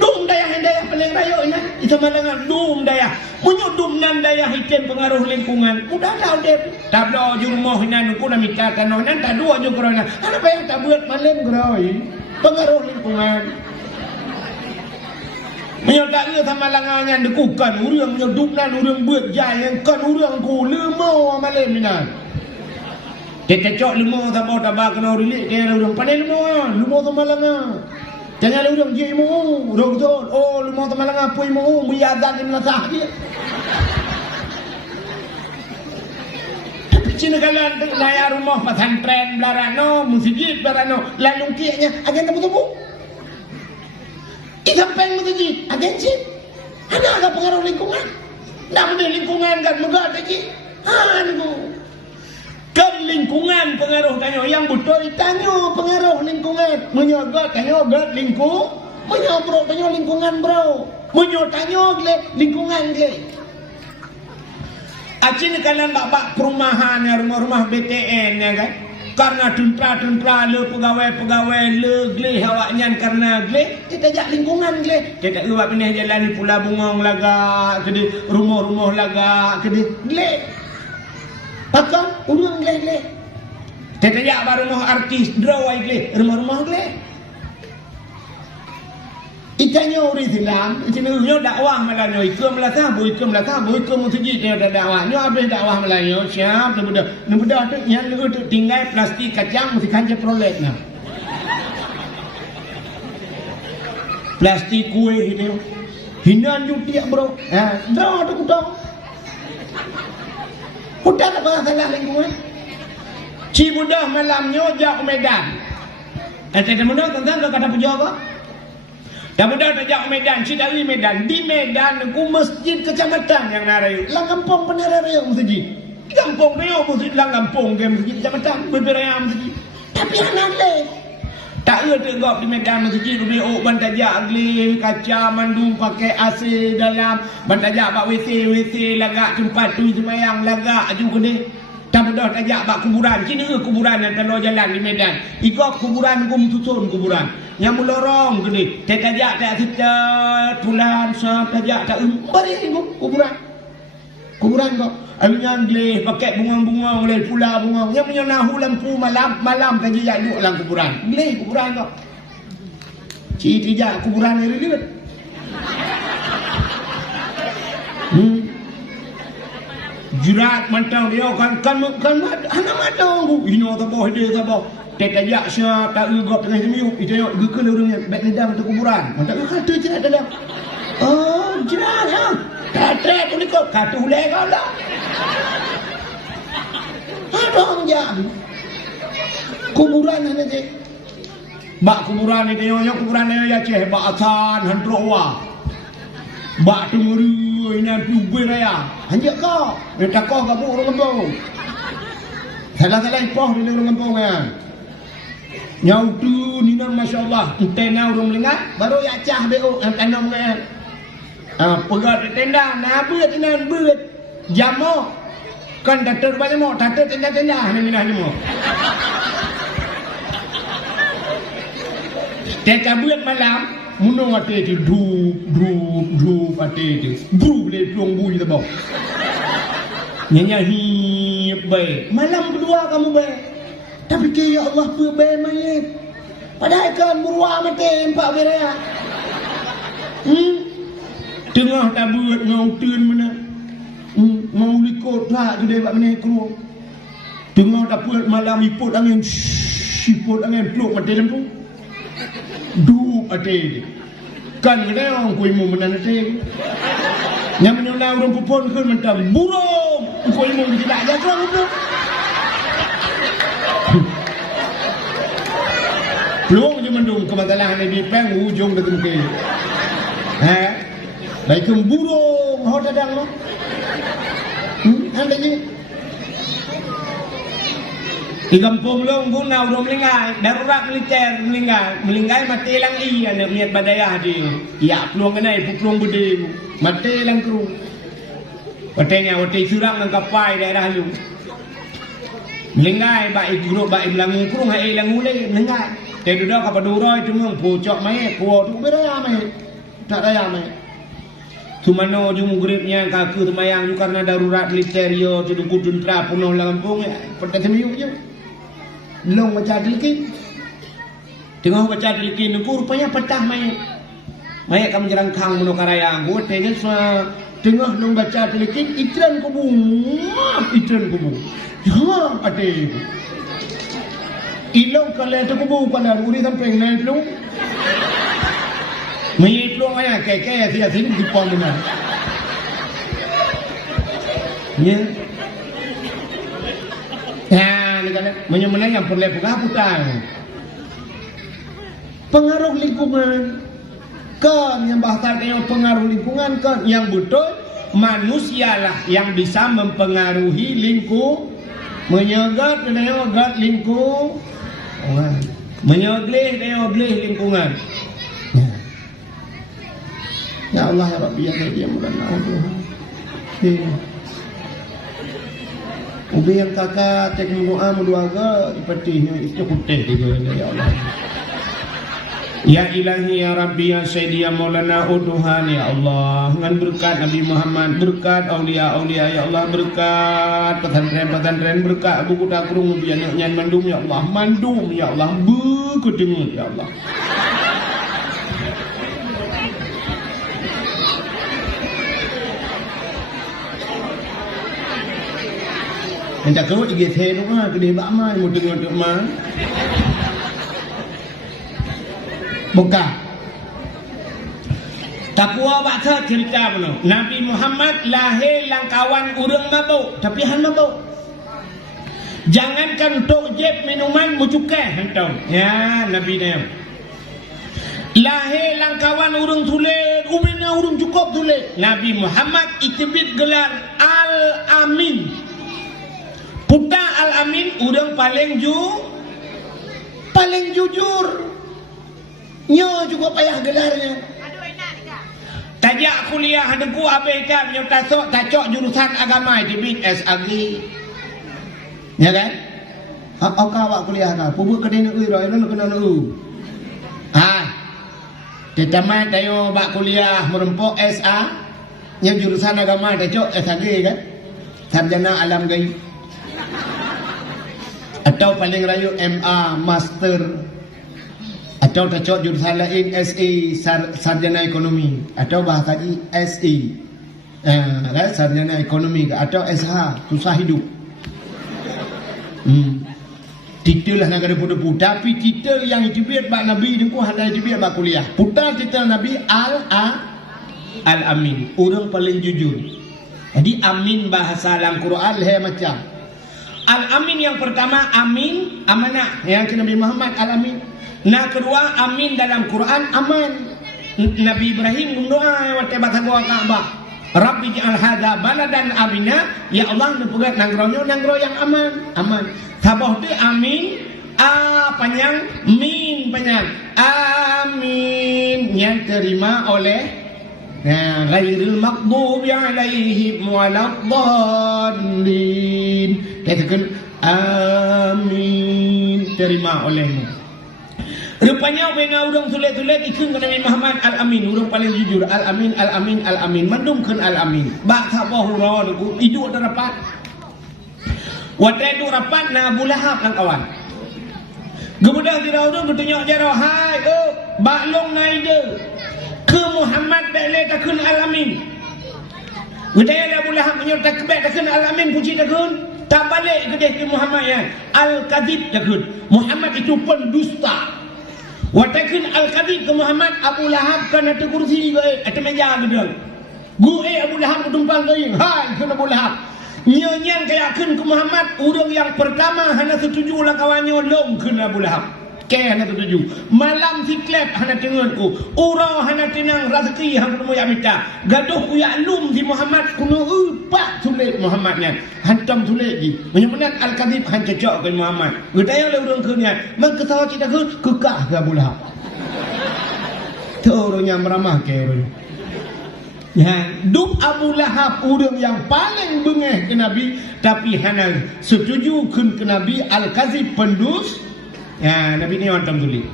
Dum dayah paling rayo ina. Itu Malangan dum dayah. Menyudum nan dayah hitam pengaruh lingkungan. Mudah dah dep. Tablo jurmoh nan ku na mita tanah nan ta dua jo korona. Ana bayang tak buat malam geroi. Pengaruh lingkungan. Menyodak ia sama Malangan dekukan urang menyudum nan urang buat jaya kan urang ku lemo malam minan. Cecok lemo sabo tabak kena rilik dia urang pandai lemo sama Malangan. Jangan orang je mu, orang betul. Oh, lu mau teman apa mu, muyazan di nasah dia. Tapi cina kalian naya rumah pesantren belarano, masjid belarano, lalu kianya agen apa tu bu? Ikan peng masjid, agen sih. Ada pengaruh lingkungan. Nak mesti lingkungan kan mudah lagi. Anu. Kan lingkungan pengaruh tanyo yang betul tanyo pengaruh lingkungan menyogot tanyo got lingkung menyobro tanyo lingkungan bro menyot tanyo gle lingkungan gle acin kanan bak perumahan ya rumah-rumah BTN ya kan karena tuntra le pegawai le gle awaknya karena gle kita jak lingkungan gle kita luar benih jalan pula bungong laga kedi rumah-rumah laga kedi gle pakam urang gle. Tetaya baru rumah artis draw gle, rumah-rumah gle. Ikannya orang Islam, ikannya dakwah Melayu, ikut masjid dia ada dakwah. Nyo habis dakwah Melayu, siap budak tu yang lu tu tinggal plastik kacang mesti kaca prolet nah. Plastik kue itu. Hinan jutia bro. Draw tu kudang. Hutan apa salah lingkungan? Cibudah malamnya jak Medan. Kata mudah tentang kata punya apa? Dah mudah jak Medan, Cidari Medan. Di Medan ku masjid kecamatan yang narayu. Lang kampung penarayu masjid. Di kampung dia masjid lang kampung ke masjid kecamatan berberaya masjid. Tapi anak le. Tak ada tegak di Medan masjid lebih bantajak agli kaca mandung pakai AC dalam bantajak bak WC lagak tempat tu semayang lagak juga deh. Tak mudah tajak bak kuburan. Sini kuburan yang terlalu jalan di Medan. Ikut kuburan kum susun kuburan. Yang melorong gede. Tajak tak sejak bulan tajak tak beri kuburan. Kuburan kok. Alunya anglih pakai bunga-bunga oleh pula bunga. Yang punya nahu lampu malam kaji jaduk dalam kuburan. Anglih kuburan kok. Cik tijak kuburan ni ribet. Jurat mantang dia kan anak matang. Ino taboh dia taboh. Tajak siap tak ugap tengah jemiuk. Itu yang gekal orangnya baik nedang tu kuburan. Mantap kata jerat dalam. Oh, jerat ha. Kata tu ni kau kata ulai kau lah. Adong jam. Kuburan ni je. Bak kuburan ni tengok kuburan ni ya ceh bak asan hantrok wa. Bak tu ngeri ini tu gue raya. Hanjak kau. Minta kau kamu orang kampung. Salah ipoh di orang kampung ya. Nyau tu ni nama masya-Allah. Tena orang melengah baru ya cah beo tena mengan. Pegat tenda na beut nan beut jamo kan datar banyak mo datar tenda ni minah ni mo teka beut malam muno ate tu du ate tu bru le plong bui tu bau nyanyi baik malam kedua kamu baik tapi ke ya Allah pu baik mayit padahal kan murwa mate empat berea tengah tak buat ngau tun mana mau likut tak gede bak mana keruang tengah tak buat malam iput angin peluk mati lempu dup ate kan gede orang kuimu menan ate Yang menyunau urung pupun kun mentam burung. Kau imung tidak jaga itu. Peluang je mendung kematalah Nabi peng ujung dekat ke. Baik burung hot dadang lo. Anda je. Di kampung long guna urung melingkai, darurat militer melingkai mati lang iya nak miat badaya dia. Ya peluang kenai peluang gede, mati lang kru. Katanya waktu surang nang kapai daerah lu. Melingkai baik guru baik belangung kru hai langu le melingkai. Tapi dah kapal duroi tu memang pocok mai, kuat tu beraya mai, tak raya mai. Cumano jum gripnya kaku temayang tu karena darurat militer yo tu kudun tra penuh lampung ya. Pada semiu je. Long baca dilikin. Tengah baca dilikin tu rupanya petah mai. Mai kamu jerangkang menuh karayang. Gua tengok semua tengah long baca dilikin itran kubu. Ya ada. Ilong kalian tu kubu kalian uri sampai naik lu. Mai lu ayah kayak dia sini di pom mana. Ya. Ni kan menyemenang yang perlepukan putang. Pengaruh lingkungan kan yang bahasa yang pengaruh lingkungan kan yang betul manusialah yang bisa mempengaruhi menyegat lingkungan, menyegleh lingkungan. Ya Allah ya Rabbi ya dia mulana Tuhan. Ubi yang kakak cek doa muduaga ipatihnya itu putih juga ya Allah. Ya ilahi ya Rabbi ya Sayyidi ya Maulana Tuhan ya Allah, dengan berkat Nabi Muhammad, berkat aulia-aulia ya Allah, berkat pesantren-pesantren, berkat buku takrung biar nyan mandum ya Allah, berkedengar ya Allah. Entah kau ikut saya tu mah, kedai bakma, mau dengar mah. Buka. Takwa baca cerita benar. Nabi Muhammad lahir langkawan urang mabuk, tapi han mabuk. Jangankan untuk jeb minuman mucukai hentau. Ya Nabi dia. Lahir langkawan urang tulen, ubina urang cukup tulen. Nabi Muhammad itibit gelar Al-Amin. Puta Al-Amin urang paling jujur. Nyo juga payah gelarnya. Tajak kuliah hadengku abe jam nyo tacok jurusan agama di BS agi. Ya kan? Kau awak kuliah kah? Pubu kedai nak uroi lu kena lu. Tetamat tayo bak kuliah merempok SA yang jurusan agama tacok SAG kan? Sarjana alam gaib. Atau paling rayu MA Master, atau cocok jurusan lain SE Sarjana Ekonomi, atau bahasa SE Sarjana Ekonomi, atau SH Susah Hidup. Titel lah nak ada putu, tapi titel yang diberikan bak Nabi itu hanya diberikan bak kuliah. Putar titel Nabi Al-Amin, orang paling jujur. Jadi amin bahasa dalam Quran macam Al-Amin yang pertama amin amanah, yang ke Nabi Muhammad Al-Amin. Nah kedua amin dalam Quran aman. Nabi Ibrahim berdoa waktu batagua Ka'bah, Rabbi ja'al hadza baladan amina, ya Allah nepegat nanggronyo yang aman. Tabah tu amin panjang min panjang amin yang terima oleh ghairil maghdubi alaihim waladdallin. Katakan amin terima olehmu. Rupanya bena urang tulet-tulet ikun ke Nabi Muhammad Al-Amin, urang paling jujur. Al-Amin mandumkeun Al-Amin. Bak sabah hura niku idu ada rapat. Waktu itu rapat na Abu Lahab nang kawan. Gemudah tidak urang bertanya jaro, hai bak long nai de. Ke Muhammad balik takun Al-Amin. Gudaya Abu Lahab menyerta kebek takun Al-Amin puji takun. Tak balik ke Muhammad yang Al-Kadhib takun. Muhammad itu pendusta. Watakun Al-Kadhib ke Muhammad, Abu Lahab kan ada kursi atau meja gedang. Gue Abu Lahab tumpang kering. Hai kena Abu Lahab. Nyanyian kaya akan ke Muhammad. Orang yang pertama hana setuju lah kawannya long kena Abu Lahab. Kaya hana setuju. Malam si klep hana tengan ku. Urau hana tenang rezeki hana mu yang minta. Gaduh ku ya lum si Muhammad kuno upak sulit Muhammadnya. Hantam sulit ji. Menyamanan Al-Kadhib han cocok ke Muhammad. Gedaya le urang kenya. Mak ketawa kita ke kekah ke Abu Lahab. Tu orangnya meramah ke orang. Ya, duk Abu Lahab orang yang paling bengeh ke Nabi tapi hana setuju ke Nabi Al-Kazib pendus. Ya, Nabi ni orang tulis.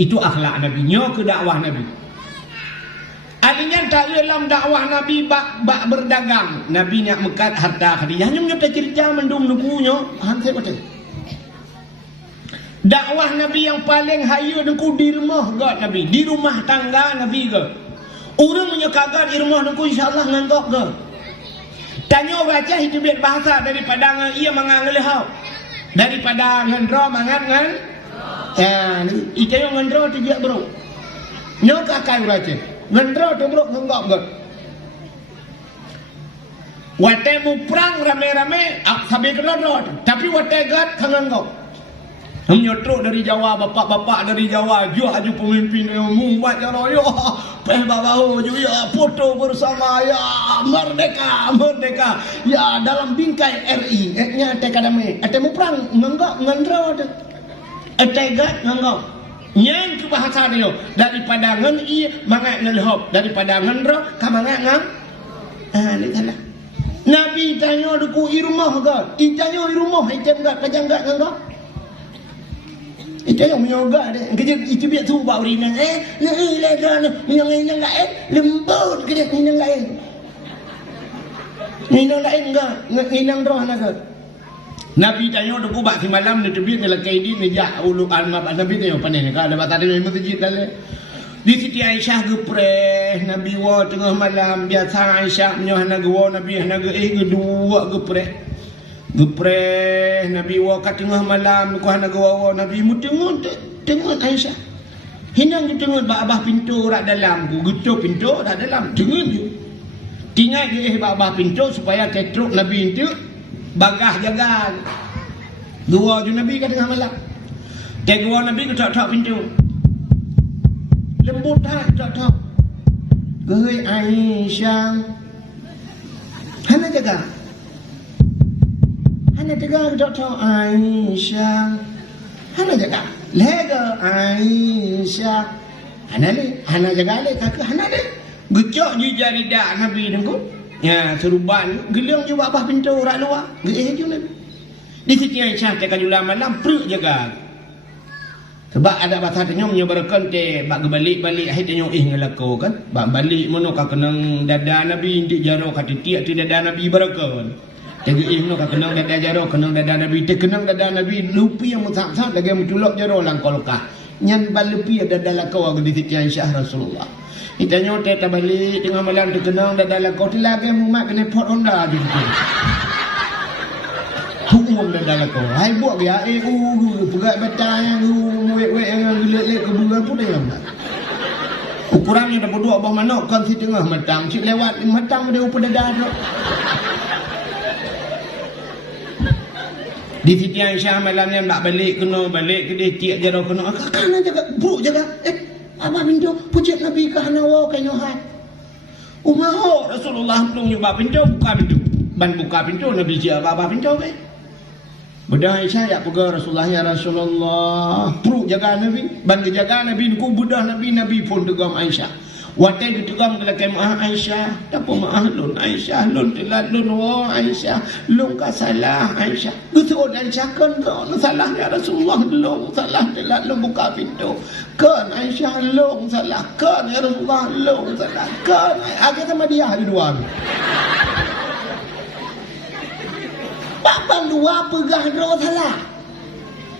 Itu akhlak Nabi nyo ke dakwah Nabi. Alinya tak dalam dakwah Nabi bak berdagang. Nabi nak mekat harta Khadijah. Hanya nyata cerita mendung nubunya, han saya betul. Dakwah Nabi yang paling hayu dengku di rumah God Nabi, di rumah tangga Nabi ke. Orang menyekakan di rumah dengku insya-Allah nganggok ke. Tanya baca hidup bahasa daripada ia mengangelihau. Daripada ngendro mangan ngan. Ya, itu yang ngendro tu je bro. Nyo kakai baca. Ngendro tu bro nganggok ke. Wate mu perang rame-rame sampai kena rot. Tapi wate gat kanganggok. Menyotrok dari Jawa, bapak-bapak dari Jawa, jual aju pemimpin yang membuat jalan, ya, peh bawa ya, foto bersama, ya, merdeka, merdeka, ya, dalam bingkai RI, nya tekadame, atemu perang, nganggap, ngandra, ategat, nganggap, yang ke bahasa dia, daripada ngan mangat ngelhop, daripada ngandra, kamangat ngang, ni salah. Nabi tanya duku i rumah ke, itanya i rumah, item gat, kajang gat, nganggap. Itu yang menyoga deh. Kerja itu biar tu bawa rinang. Minang lain lembut kerja minang lain. Minang lain enggak, minang roh naga. Nabi tanya dah kubak si malam ni terbit ni lakai di ni jak ulu almab Nabi tanya panen ka ada batari ni masjid dalam. Di Siti Aisyah gepreh Nabi wa tengah malam biasa Aisyah menyoh naga wa Nabi naga gedua gepreh. Gepreh Nabi wa kat tengah malam ku hana gawa Nabi mu tengok Aisyah. Hinang tu tengok abah pintu rak dalam ku getuk pintu rak dalam tengok je. Tinggal dia abah pintu supaya ketruk Nabi itu bagah jaga. Dua je Nabi kat tengah malam. Tegwa Nabi ku tok pintu. Lembut tak tok. Gehoi Aisyah. Hana jaga. Hana jaga Dr. Aisyah. Hana jaga. Lega Aisyah. Hana jaga le kakak hana le. Gecok je jari dak Nabi dengku. Ya seruban gelang je babah pintu rak luar. Geh je Nabi. Di Siti Aisyah tekan jula malam perut jaga. Sebab ada bahasa tengok menyebarkan te bak balik-balik hai tengok ngelako kan. Bak balik mono ka kenang dada Nabi indik jaro kat tiak ti dada Nabi barakon. Tengok no ka kenang dada jaro kenang dada Nabi te kenang dada Nabi lupi yang musat-sat lagi mutulok jaro langkolkah. Nyan balupi dada lakau di Siti Aisyah Rasulullah. Ditanya te balik tengah malam te kenang dada lakau ti lagi mumat kena pot Honda gitu. Hukum dada lakau. Hai buat dia pegat batang wek yang lek-lek kebulan pun dia. Ukurannya dah berdua bawah manok kan si tengah matang cik lewat matang dia upah dada tu. Di Siti Aisyah malamnya nak balik kena balik ke dia tiak jaro kena kakak jaga buruk jaga apa pintu pucuk Nabi ke hanawa ke nyohat umah Rasulullah belum nyoba pintu buka pintu ban buka pintu Nabi siap apa pintu ke budak Aisyah ya pegang Rasulullah ya Rasulullah buruk jaga Nabi ban jaga Nabi ku budak Nabi pun tegam Aisyah watai ditegam ke lakai maah Aisyah tapi maah lun Aisyah lun telat lun wa Aisyah lun ka salah Aisyah betul Aisyah kan salah ya Rasulullah lun salah telat lun buka pintu kan Aisyah lun salah kan ya Rasulullah lun salah kan agak sama dia dua Bapak dua pegah dua salah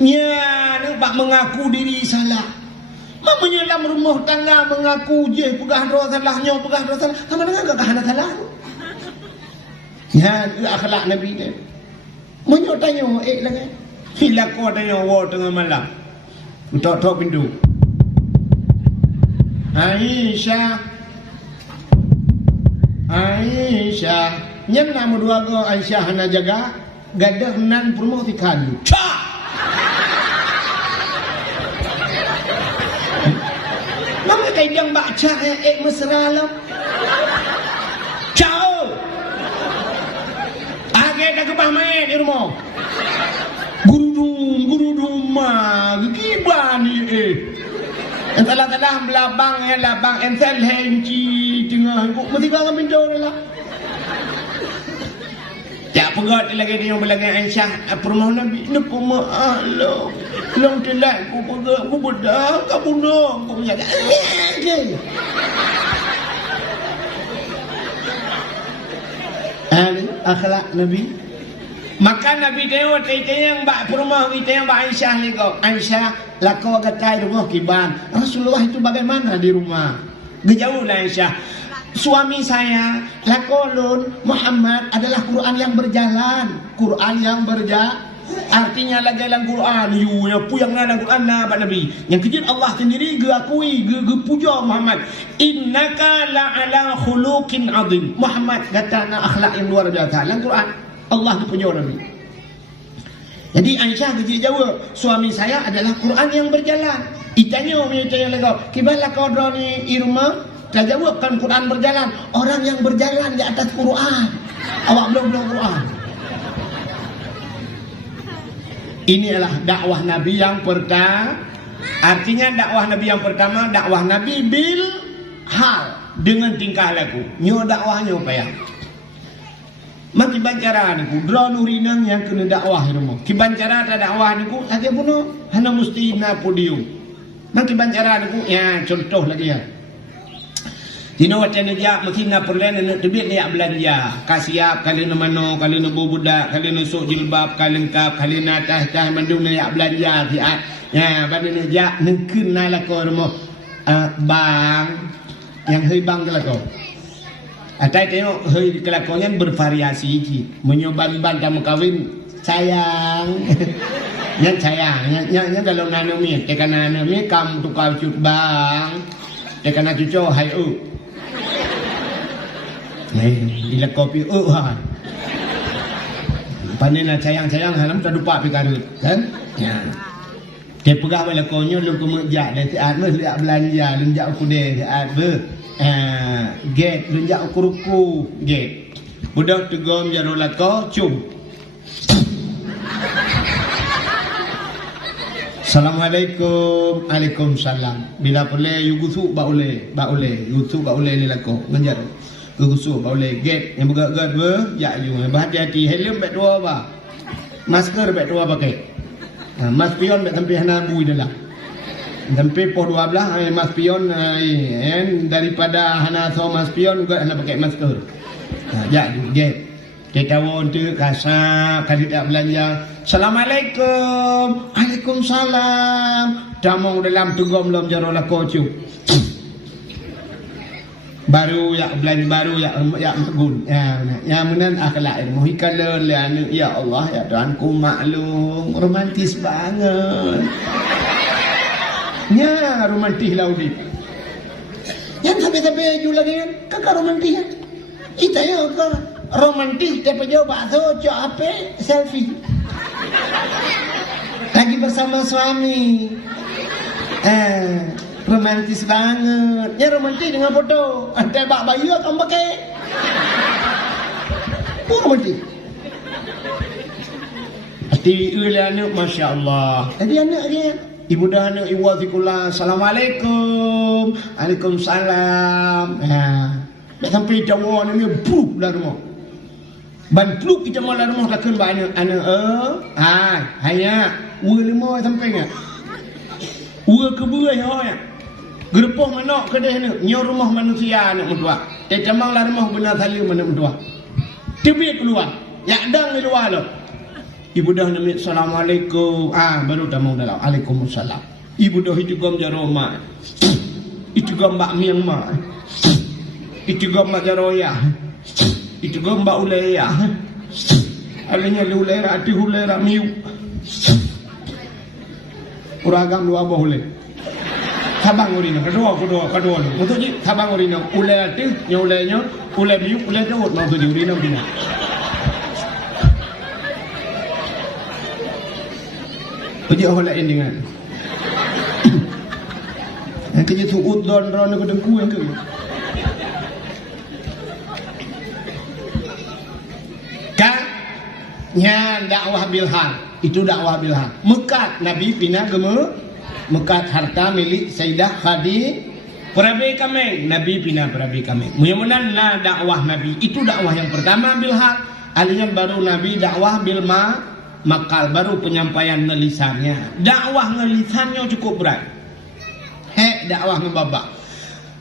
ya nampak mengaku diri salah menyelam rumah tangga mengaku je pegah doa salahnya pegah doa salah sama dengan kakak hana salah ya akhlak Nabi dia menyok tanya lagi hilak kau tanya wa tengah malam tok pintu Aisyah nyen nama dua go Aisyah hana jaga gadah nan promo tikan cha mama kai yang baca mesra lam ciao age dah ke pamai di rumah gurudum mah gibani Entah-entah belabang labang entel henci tengah kok mesti kau pintu lah. Ya pegat lagi dia belagi Aisyah permohon Nabi nak Allah. Long telak ku pegat ku bedah ka bunuh ku jaga. Akhlak Nabi. Maka Nabi tengok kita yang bak perumah kita yang bak Aisyah ni kau. Aisyah lako gatai rumah kiban. Rasulullah itu bagaimana di rumah? Gejauh lah Aisyah. Suami saya lakolun Muhammad adalah Quran yang berjalan. Quran yang berjalan. Artinya lagi dalam Quran. You yang dalam Quran Pak Nabi. Yang kejut Allah sendiri geakui, puja Muhammad. Innaka la'ala khuluqin azim. Muhammad kata nak akhlak yang luar biasa dalam Quran. Allah punya Nabi. Jadi Aisyah kecil jawab, suami saya adalah Quran yang berjalan. Itanya yang lagi, kibala kau drone irma, dah jawab kan Quran berjalan. Orang yang berjalan di atas Quran. Awak belum Quran. Ini adalah dakwah Nabi yang pertama. Artinya dakwah Nabi yang pertama, dakwah Nabi bil hal dengan tingkah laku. Nyo dakwahnya apa ya? Maki bancara niku dra nurinang yang kena dakwah rumah. Ki bancara ta dakwah niku lagi puno hana mesti na podium. Maki bancara niku ya contoh lagi ya. Dino wacana dia mesti na perlen nak tebit dia belanja. Kasiap kali na mano, kali na budak, kali na sok jilbab, kali lengkap, kali na tah mandung na belanja dia. Ya badane dia nengkeun na la ko rumah. Bang yang hei bang la ko. Atai tengok hei kelakuannya bervariasi iki. Menyoban-ban kamu kawin sayang. Yang sayang, yang kalau nano mi, tekan nano mi kam tukar cut bang. Tekan na cuco hai ila kopi ha. Panena sayang-sayang halam tak lupa pikarut kan? Ya. Ke pegah bala konyo lu kemejak dan tiat mes liak belanja lenjak aku deh tiat be. Gate lenjak ukuruku gate budak tegom jaro lako cum. Assalamualaikum. Waalaikumsalam. Bila boleh you gusuk ba boleh gusuk ba boleh ni lako menjar gusuk ba boleh gate yang begat-begat be ya you berhati-hati helm bet dua ba masker bet dua pakai mas pion bet sampai hana bui dalam sampai pukul 12 mas pion daripada hana so mas pion juga hana pakai masker. Ya get kita untuk kasar kali tak belanja. Assalamualaikum. Waalaikumsalam. Damong dalam tugom lom jaro lako cu. Baru ya belanja baru ya magun. Ya menan akhlak ilmu hikal ya Allah ya Tuhanku maklum romantis banget. Ya romantis lah udik. Yang sampai-sampai ju lagi kan kakak romantis kan. Kita ya kakak romantis tapi jauh bakso cok apa selfie. Lagi bersama suami. Romantis banget. Ya romantis dengan foto. Ada bak bayu akan pakai. Romantis. Pasti anak Masya Allah. Jadi anak dia ibu dah anak ibu azikullah. Assalamualaikum. Waalaikumsalam. Tak sampai Jawa ni bruk lah rumah. Ban bruk kita malah rumah takkan banyak anak hanya lima sampai ngah. Kebuai hoya. Gerpoh manok kedai ni. Nyo rumah manusia anak mentua. Tecamang lah rumah benar salim anak mentua. Tebik keluar. Ya dang di luar lo. Ibu dah namit Assalamualaikum. Baru damang dalam Waalaikumsalam. Ibu dah itu gom jaro mak. Itu gom bak miang mak. Itu gom mak jaroya. Itu gom bak ulaya. Alanya ulera ati ulera miu. Uragam dua boleh. Tabang urino, kedua. Untuk je tabang urino, ulai tu, ulainya, ulai biuk, ulai tu, mau tu urino bina. Uji awak lain dengan. Yang kerja tu udon ron aku dengku yang ke. Kan? Nya dakwah bilhal, itu dakwah bilhal. Mekat Nabi pina gema, mekat harta milik Sayyidah Khadijah. Perabi kami, Nabi pina perabi kami. Mudah-mudahan lah dakwah Nabi, itu dakwah yang pertama bilhal. Alian baru Nabi dakwah bilma makal, baru penyampaian ngelisannya. Dakwah ngelisannya cukup berat. Dakwah ngebabak.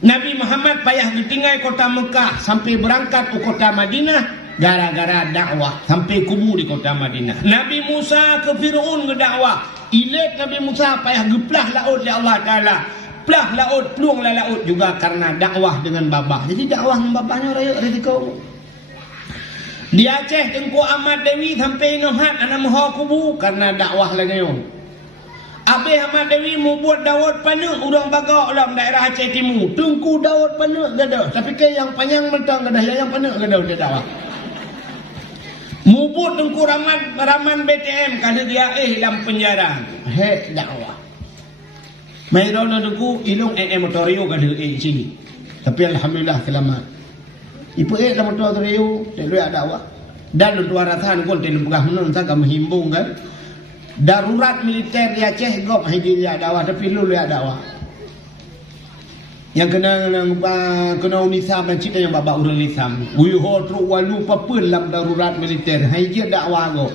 Nabi Muhammad payah ditinggal kota Mekah sampai berangkat ke kota Madinah gara-gara dakwah sampai kubu di kota Madinah. Nabi Musa ke Fir'aun ke dakwah. Ilet Nabi Musa payah geplah laut oleh Allah Ta'ala. Plah laut, peluanglah laut juga karena dakwah dengan babah. Jadi dakwah dengan babahnya raya resiko. Di Aceh Tengku Ahmad Dewi sampai Nohat anak maha kubu karena dakwah lagi. Habis Ahmad Dewi mau buat Daud Panek udang bagak dalam daerah Aceh Timur. Tengku Daud Panek gada. Tapi ke yang panjang mentang gada, yang Panek gada dia dakwah. Mau buat Tengku Raman BTM kalau dia dalam penjara. Dakwah. Mai rono Tengku ilung motorio gada sini. Tapi alhamdulillah selamat. Ibu dalam motorio telu dakwah. Dan lu ratahan kol telu pegah menon saga menghimbung kan. Darurat militer di Aceh gop hiji dia dakwah tapi lu lihat dakwah. Yang kena unisam dan cita yang babak urang lisam. Wi ho tru walu papeun lam darurat militer. Hiji dakwah go.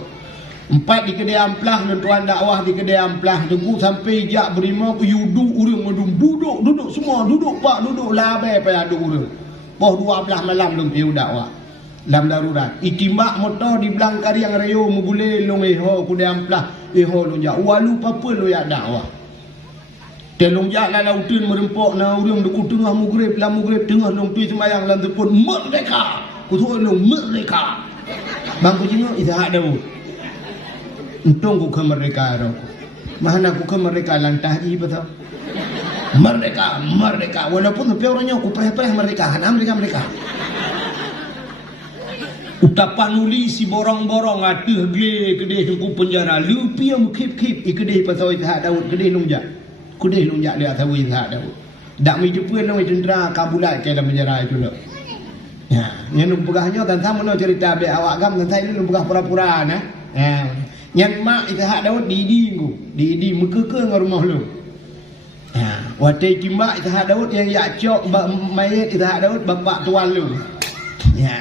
4 di kedai amplah tuan dakwah di kedai amplah tunggu sampai jak berima yudu urang medung duduk semua duduk pak duduk labai payah duduk urang. Poh 12 malam lum piu dakwah. Lam darurat itimbak motor di belangkar yang rayo mugule long ho kedai amplah ho lu jak walu papeun lu ya dakwah. Telung jak la lautun merempok na urang deku tengah maghrib la maghrib tengah long pi sembayang lan tepun merdeka. Kutu long merdeka. Bang ku jengok izah Daud. Untung ku ke merdeka ro. Mana ku ke merdeka lantah ji betul. Merdeka walaupun tapi orangnya ku payah merdeka, Amerika. Utapan uli si borong-borong atuh gede ku penjara lupi yang kip ikede pasal izah Daud gede longjak. Kudeh longjak dia tahu izah Daud. Dak mi jepun long tentera kabulat ke dalam penjara itu lo. Ya, yang pegahnya dan sama no cerita be awak gam dan saya lu pegah pura-pura nah. Ya. Yang mak izah Daud di mekeke ngau rumah lu. Ya, watai timbak izah Daud yang yakcok mayat izah Daud bapak tuan lu. Ya.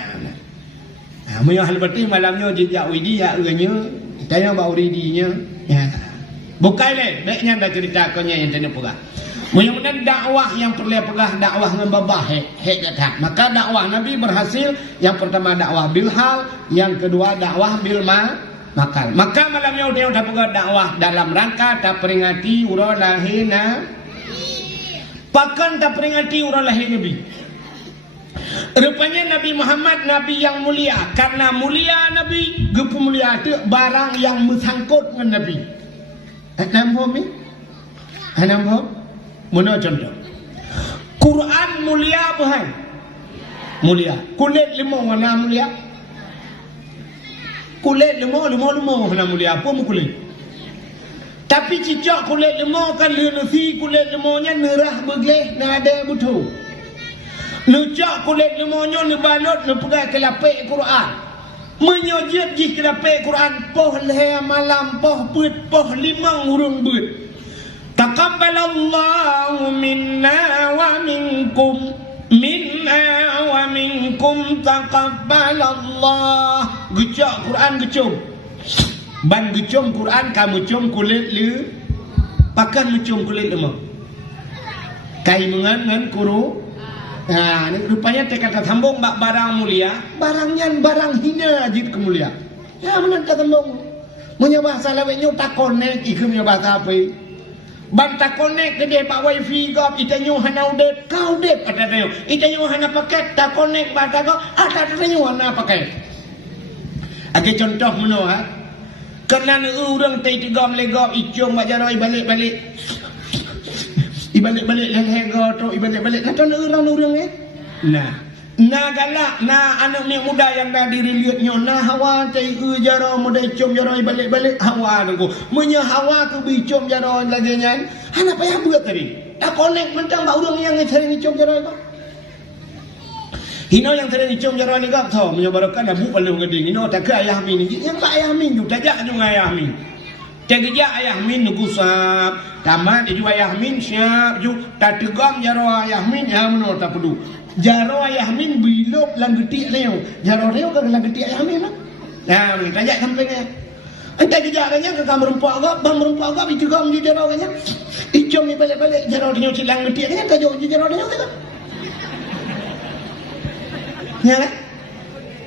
Munya hal berarti malamnya jejak widi ya urangnya tanya bau ridinya ya bukan le baiknya dah cerita konya yang tadi pegah mudah-mudahan dakwah yang perlu pegah dakwah dengan babah kata maka dakwah Nabi berhasil yang pertama dakwah bilhal yang kedua dakwah bilma makal maka malamnya udah pegah dakwah dalam rangka tak peringati urang lahina pakan tak peringati urang lahir Nabi. Rupanya Nabi Muhammad Nabi yang mulia. Karena mulia Nabi gepu mulia itu barang yang bersangkut dengan Nabi. Nampak ni? Nampak? Mana contoh? Quran mulia bukan? Mulia. Kulit limau mana mulia? Kulit limau mana mulia? Apa mu kulit? Tapi cicak kulit limau kan lenasi kulit limaunya nerah begleh nada betul. Lucak kulit lemonyo ni balut ni pegang ke lapik Quran. Menyojit jih ke lapik Quran poh leh malam poh put poh limang urang but. Taqabbalallahu minna wa minkum taqabbalallah. Gecak Quran gecum. Ban gecum Quran kamu cum kulit le pakan mencum kulit lemah. Kai mengan kuru. Nah, ini rupanya kata sambung barang mulia, barangnya barang hina jid kemulia. Ya benar kata sambung. Punya bahasa laweknya tak connect, ikut punya bahasa apa? Banta connect ke dia pak wifi kau, itanyo hana udet, kau udet kata dia. Itanyo hana paket, tak connect banta kau, ada itanyo hana paket. Ada contoh mana ha? Kerana orang tay tigam legam icung bajaroi balik-balik. Ibalik-balik leher tu, ibalik-balik nak tahu orang-orang ni. Nah galak, anak ni muda yang dah diri liatnya, hawa cai jaro muda com jaro balik-balik hawa tu. Munya hawa tu bicom jaro lagi nyan. Hana payah buat tadi. Tak connect mentang bak orang yang sering com jaro tu. Hino yang sering com jaro ni gap tho, munya barokan abu paling geding. Hino tak ke ayah min ni. Yang tak ayah min tu tajak tu ayah min. Tegak ayah min nugusap, tamat ju ayah min siap ju tak tegam jaro ayah min ya menor tak perlu. Jaro ayah min bilop lang getik leo. Jaro leo ke lang getik ayah min lah. Nah, ni tajak sampingnya. Entah kejak kanya ke kamar rempak agak, bang rempak agak itu gam ju jaro kanya. Icom ni balik-balik jaro dia lang getik kanya tajuk ju jaro dia kan. Ya kan?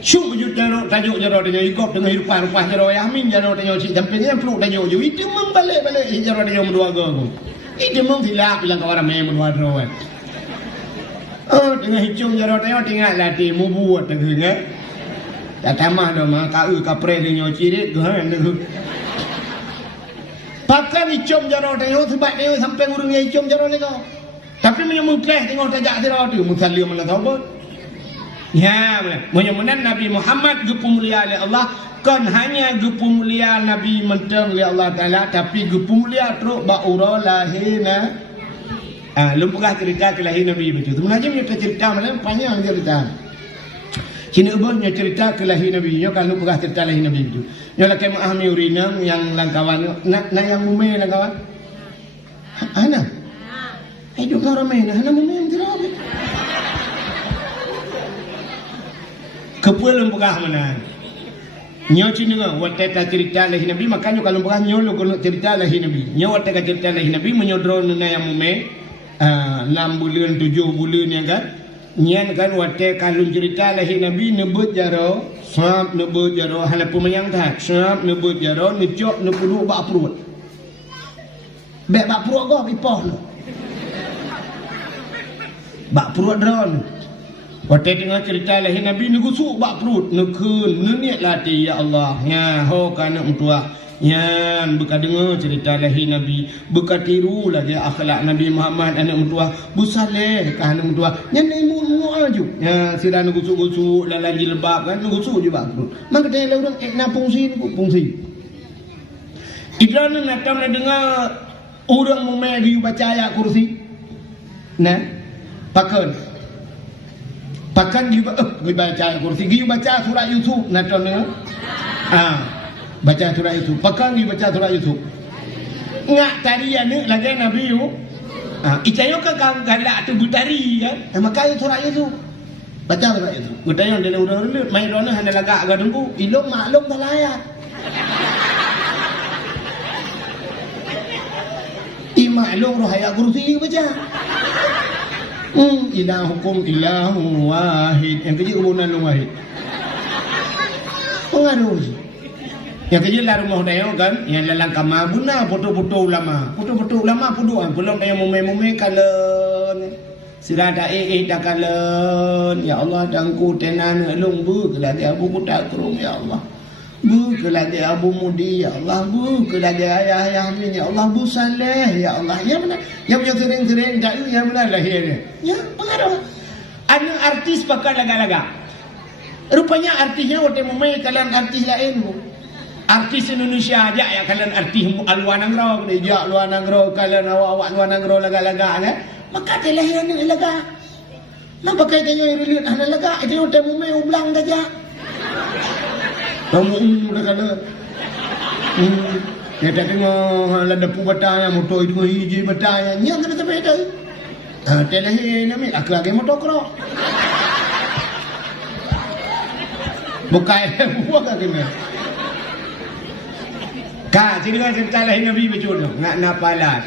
Syuk ju tajuk jaro dia ikop dengan rupa-rupa jaro ayah min jaro dia si sampingnya perlu tajuk ju itu membalik-balik jaro dia mendua go. Itu mung silap bilang kawan ramai mendua dro. Dengan hicung jaro tengok tinggal latih mu buat tengah kan. Tak tamah dah mah kau kapre dia nyoci dia kan tu. Pakai hicung jaro tengok sebab dia sampai urung hicung jaro ni kau. Tapi menyambung kelas tengok tajak jaro tu musallim malah tahu pun. Ya, menyambungkan Nabi Muhammad gepumulia oleh Allah kan hanya gepumulia Nabi mentang oleh Allah Taala tapi gepumulia teruk ba ura lahina. Lumpukah cerita kelahiran Nabi betul. Tu mengaji punya cerita malam panjang cerita. Cina ubahnya cerita kelahiran Nabi. Nyo kalau lumpukah cerita kelahiran Nabi betul. Nyo lah kayak ahmi urinam yang langkawan. Nak yang mumai langkawan. Ana. Hidup kau ramai nah. Ana mumai yang tidak. Kepul lumpukah mana? Nyo cina waktu cerita kelahiran Nabi makanya kalau lumpukah nyo lu cerita kelahiran Nabi. Nyo waktu cerita kelahiran Nabi menyodron na yang mumai. 6 bulan 7 bulan yang kan nyan kan waktu kalau cerita lahir Nabi nebut jaro sab nebut jaro halapu mayang tak sab nebut jaro necok nepulu bak perut bek bak perut kau pipoh lu bak perut dron waktu dengar cerita lahir Nabi negusuk bak perut nekun neniat latih ya Allah ya ho kana untua yan buka dengar cerita lahir Nabi buka tiru lagi akhlak Nabi Muhammad anak mentua busaleh ke anak mentua yan ilmu aju ya sira nugusuk-gusuk lalan jilbab kan nugusuk juga tu mak kata orang nak fungsi idrana nak tam dengar orang memang dia baca ayat kursi nah pakan dia baca ayat kursi dia baca surah Yusuf nak tam dengar baca surah itu pakai baca surah itu ngak tarian ni lagi Nabi you itayo ke galak tu gutari kan makai surah itu baca surah itu gutayo dia urang main rona hana lagak gadungku ilmu maklum dalayat imaklum rohaya kursi baca ilahukum ilahu wahid yang kecil ubunan lu wahid pengaruh yang kecil lah rumah dia kan yang lalang kamar buna foto-foto ulama puduan belum dia mumai kalen sirada dah kalen ya Allah dangku tenan elung bu kelah dia abu budak kerung ya Allah bu kelah dia abu mudi ya Allah bu kelah dia ayah min ya Allah bu saleh ya Allah ya mana yang punya sering-sering tak yang mana lahir ya pengaruh anu artis pakai laga-laga rupanya artisnya waktu mumai kalian artis lain bu artis Indonesia aja ya kalian artis luar negara dia luar negara kalian awak luar negara laga-laga kan maka telahiran yang laga nak pakai tanya religion hana laga itu temu me ublang saja kamu dah kata ya tapi mau ada pu batanya motor itu hiji batanya nyang kena sampai dah telahiran ni aku lagi motokro bukai buat kena cerita lahir Nabi betul ngak napalas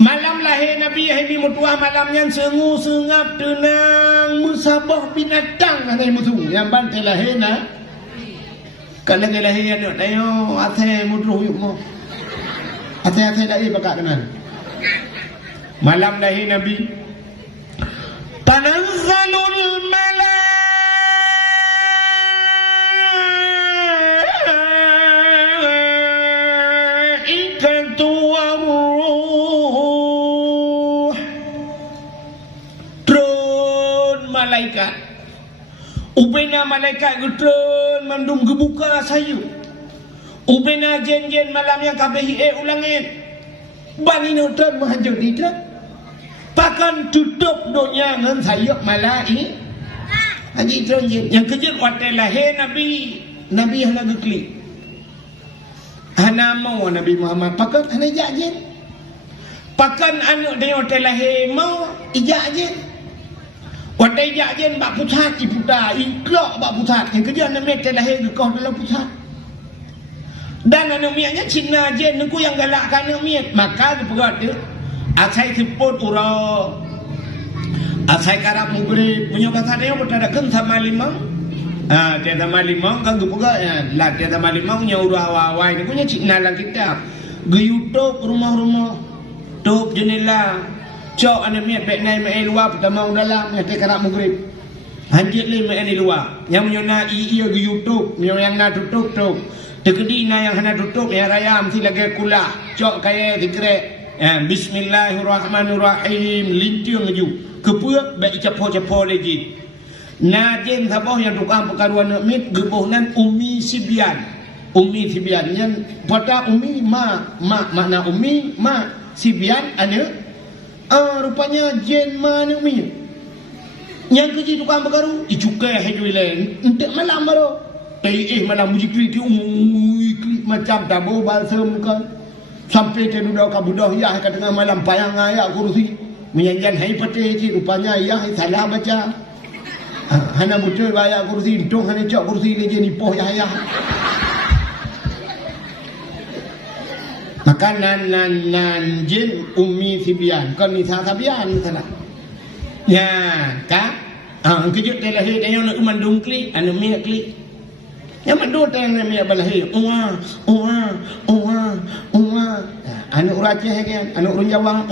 malam lahir Nabi hari mutuah malam yang sengu-sengap tenang musabah binatang hari musuh yang bantai lahir na kalau lahir nak tayo atai mutuh yuk mo atai lagi pakak kenan malam lahir Nabi tanazzalul malaikat. Ubena malaikat getron mandum gebuka sayu. Ubena jen-jen malam yang kabehi ulangin. Bani nonton mahajud itu. Pakan tutup dunia ngan sayuk malai. Haji tron jen. Yang kejut watelah Nabi. Nabi hana gekli. Hana mau Nabi Muhammad pakan hana ijak jen. Pakan anak dia telah mau ijak jen. Watai ijak jen bak pusat iputa iklok bak pusat. Yang kerja anak telah gekau dalam pusat. Dan anak miaknya Cina jen nengku yang galakkan anak miak. Maka dipegat dia. Asai siput ura. Asai karap mugrib. Punya kata dia bertadakan sama limang. Dia sama limang kan dipegat ya. Lah dia sama limang nya ura awal-awal. Nengkunya Cina lah kita. Geyutup rumah-rumah. Tup jendela. Cok anak miak baik naik main luar. Pertama dalam. Ngerti karap mugrib. Hanjit li main di luar. Yang menyona iya geyutup. Yang nak tutup. Tegedi na yang hana tutup yang rayam si lagi kula cok kaya dikrek bismillahirrahmanirrahim lintiung ju kepuak baik capo-capo lagi na jen saboh yang tukang perkaruan mit gebuh nan umi sibian yang pada umi makna umi sibian ane rupanya jen mana umi yang keji tukang perkaru icukai hejui lain untuk malam baru malam muzik klik macam tabu balsam kan sampai ke dunia kabudah ya ke tengah malam payang ayat kursi menyanyian hai pete ci rupanya ya salah baca hana betul ayat kursi untung hana cak kursi ni je nipoh ya maka nan jin ummi sibian kan ni sabian sana ya ka kejut telah dia yang nak mandung klik anu mi klik yang mandut yang namanya balahi anu Aceh kan anu urang Jawa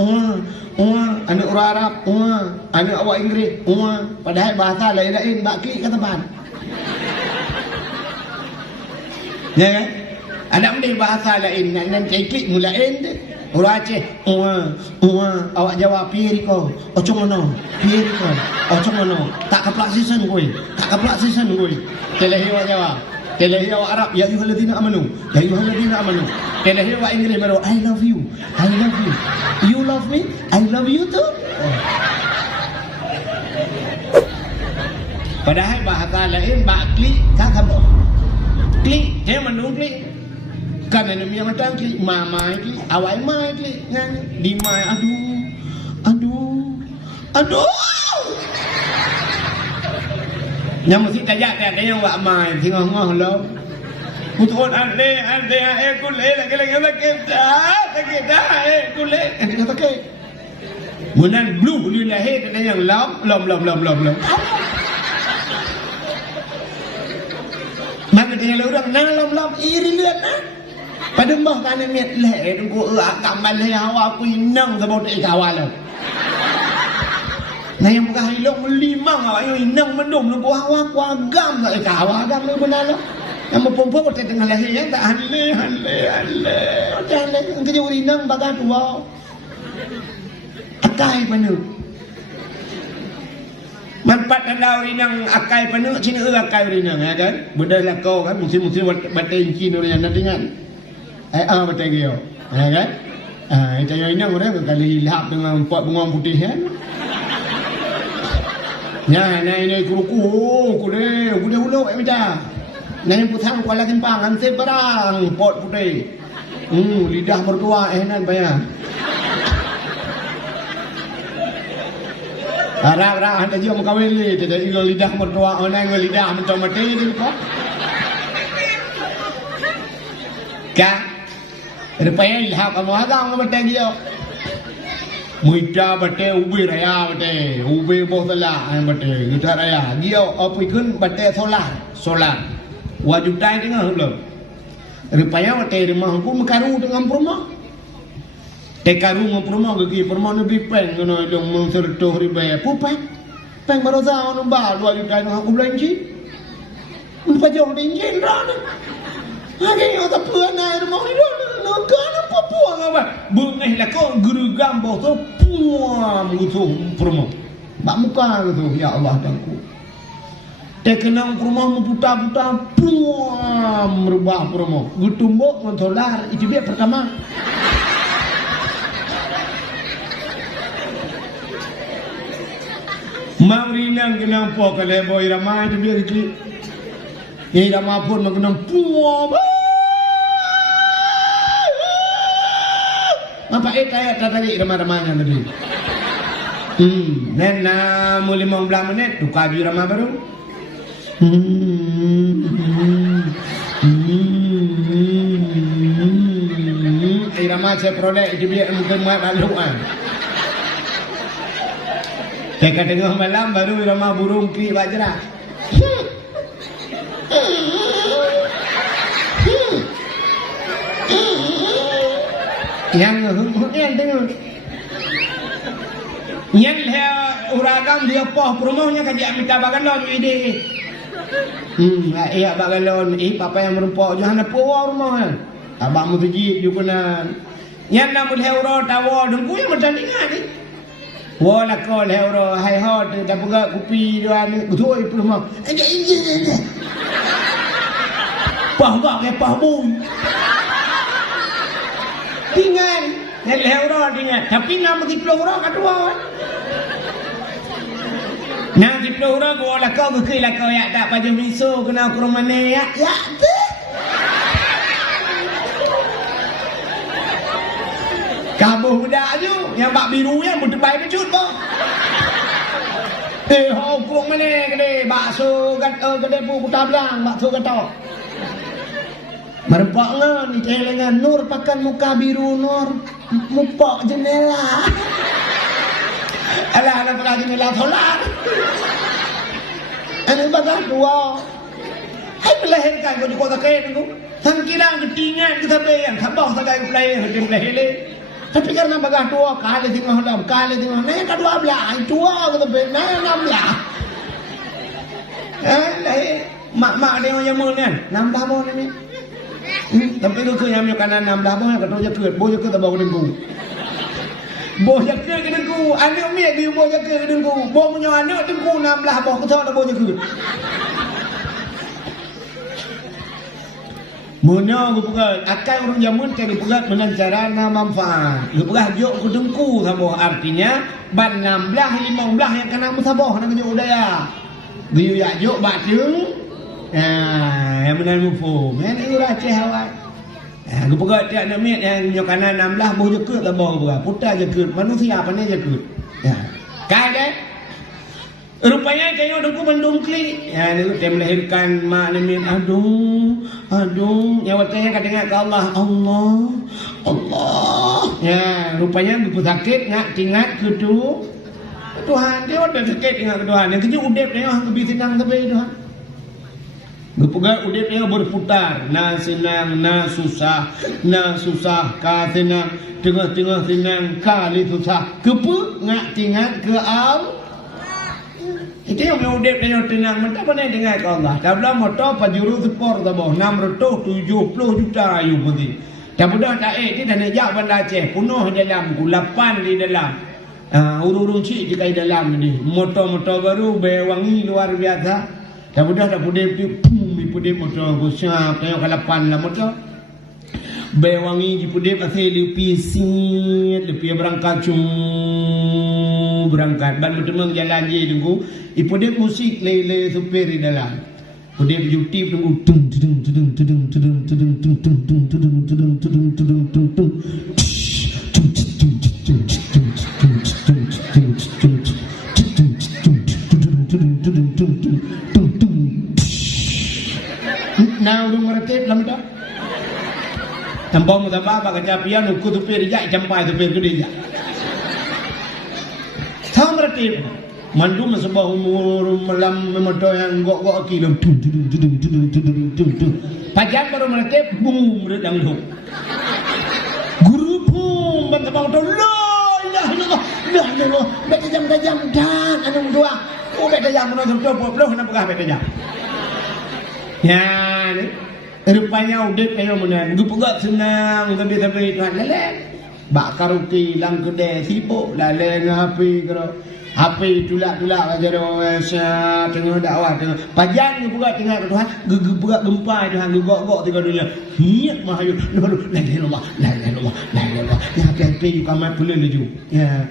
anu urang Arab anu awak Inggeris padahal bahasa lain-lain baki kata ban ya kan ada ambil bahasa lain nan ceklik mulain deh urang Aceh awak Jawa piye ko ocong ono piye ko ocong ono tak keplak season kowe telehi awak Jawa telehi awak Arab ya ayyuhalladzina amanu telehi awak Inggeris baru I love you you love me I love you too padahal bahasa lain bakli kata boh klik dia menung klik kan anu mi macam klik mama klik awak mai klik ngan di mai aduh yang mesti tajak tak yang wak mai tengah-tengah lo putus ande kule lagi sakit dah kule kata sakit munan blue dia lahir ada yang lom mana dia orang nang lom iri lihat pada mbah kan miat leh tunggu kamal leh awak aku inang sebab kawan lo nah yang bukan hilong melimang awak yang inang mendum lu buah awak agam tak agam lu benar lo yang mempumpuk pada tengah lahir yang tak hale jangan kerja inang bagan tua akai penuh manfaat anda inang akai penuh cina akai inang ya kan benda lah kau kan musim batin cina yang nanti kan batin kau ya kan itu yang inang orang kali lihap dengan pot bunga putih kan ya, ini kuruku, kude ulo, macam. Nai putang kuala timpang, ansep barang, pot putih. Lidah mertua, nan bayar. Arah, anda juga mengkawin ni, tidak ingat lidah mertua, orang ingat lidah macam mati ni kok. Kak, rupanya lihat kamu agak mati dia. Muida bate ubi raya bate ubi botala bate kita raya dia apa ikun bate solar wajib tai dengan belum rupanya bate rumah aku mekaru dengan perumah tekaru dengan perumah gigi perumah nabi pen ngono dong menserto riba pupai pen baroza ono ba wajib tai dengan aku belanji apa jong dinjin ran lagi yang tak pernah rumah itu kan apa puang apa bengeh lah kau guru gambar tu puang gitu promo Bak muka gitu, ya Allah dangku. Dia kenang rumah putar-putar, puam merubah rumah. Gutumbuk mentolar, itu dia pertama. Maurinang kenang po kalebo irama itu dia itu. Irama pun mengenang puam. Apa kayak tadi irama-ramanya tadi. Nena mau 15 menit tukar irama baru. Irama saya peroleh itu biar mungkin mat laluan. Dekat tengah malam baru irama burung kri bajra. Yang tengok. Yang uragam dia poh rumahnya kajak minta bagalon ide. Iya bagalon papa yang merumpok jangan po rumah. Abang mu tuji juga. Yang namun heuro tawo dengku yang bertandingan ni. Wala kol heuro hai hot dah buka kopi doan betul rumah. Pah gak ke pah bui. Tinggal yang heuro tinggal tapi nama 10 orang kedua. Nah, di pelura gua lah kau ke lah kau ya tak pada miso kena ke rumah ni ya. Ya. Kamu budak tu yang bak biru yang berdebai pecut boh. Hukum mana kene bakso kene pu kutablang bakso katok. Merempak ngan ni telengan nur pakan muka biru nur mupok jendela. Alah anak pernah jendela solar. Anak bagai dua. Hai melahirkan kau di kota kaya tu. Sangkilang ketinggan kita bayang. Kabah sagai pelahir hati melahir. Tapi karena bagai dua kali tengah dalam kali tengah. Naya kedua belah. Dua kita bayang. Naya 16. Lahir. Mak dia yang mana? 16 bon ni. Tapi tu ke yang kanan 16 bon yang kata je ket. Bo je ket tabau ni bu. Bo je ket ke dengku. Anak umi dia bo je ket ke dengku. Bo punya anak dengku 16 bon. Kau tahu bo je ket. Muna aku pegat akan orang jamun cari pegat dengan cara manfaat. Lu pegat jok ku dengku saboh artinya ban 16 15 yang kena musaboh nak jok udaya. Biu ya jok bak jeung. Yang benar mufum. Yang itu racih awak. Aku pegat dia nak miat yang nyok kanan 16 boh je ket saboh pegat. Putar je ket manusia pandai je ket. Ya. Kai deh. Rupanya kayu dengku mendung klik. Ya, dia melahirkan mak namin. Aduh. Nyawa saya kadang ke Allah. Allah. Ya, rupanya begitu sakit ngak tingat ke tu. Tuhan dia ada sakit dengan Tuhan. Yang kerja udep dia lebih senang tapi Tuhan. Gepegat udep dia berputar. Na senang, na susah, ka senang, tengah-tengah senang, kali susah. Kepu ngak tingat ke Allah. Itu yang udip dan tenang mentah mana dengar ke Allah. Dalam motor pajuru sepor tabah 670 juta ayu putih. Dan budak tak dia dah nak jawab Aceh penuh dalam gulapan di dalam. Urung-urung cik di dalam ni. Motor-motor baru berwangi luar biasa. Dan budak dah pudip tu pudip motor gosap tengok kalapan lah motor. Berwangi di pudip asal lepi sit lepi berangkat berangkat ban bertemu jalan je tunggu ipo dia musik lele supir di dalam dia YouTube tunggu tung tung tung tung tung tung tung tung tung tung tung tung tung tung tung now lu ngerti lam dah tampang mutabah kecapian uku supir jak campai supir gede jak Samratif mandu masabah umur malam memoto yang gok kilo pajan baru melatih boom redang lu guru boom bang tabang tu lah beta jam dan anu dua beta jam mana tu belum nak pegah beta jam ya rupanya udip kayak mana gu pegat senang tapi Tuhan lelek bak karaoke lang kedai sibuk lale ngapi karo Api tulak-tulak aja tengah dakwah tengah pajan ni pula tengah Tuhan gerak gempa Tuhan gegok-gok tiga dunia hiat mahayu lalu la ilaha illallah ya hati-hati juga mat pula laju ya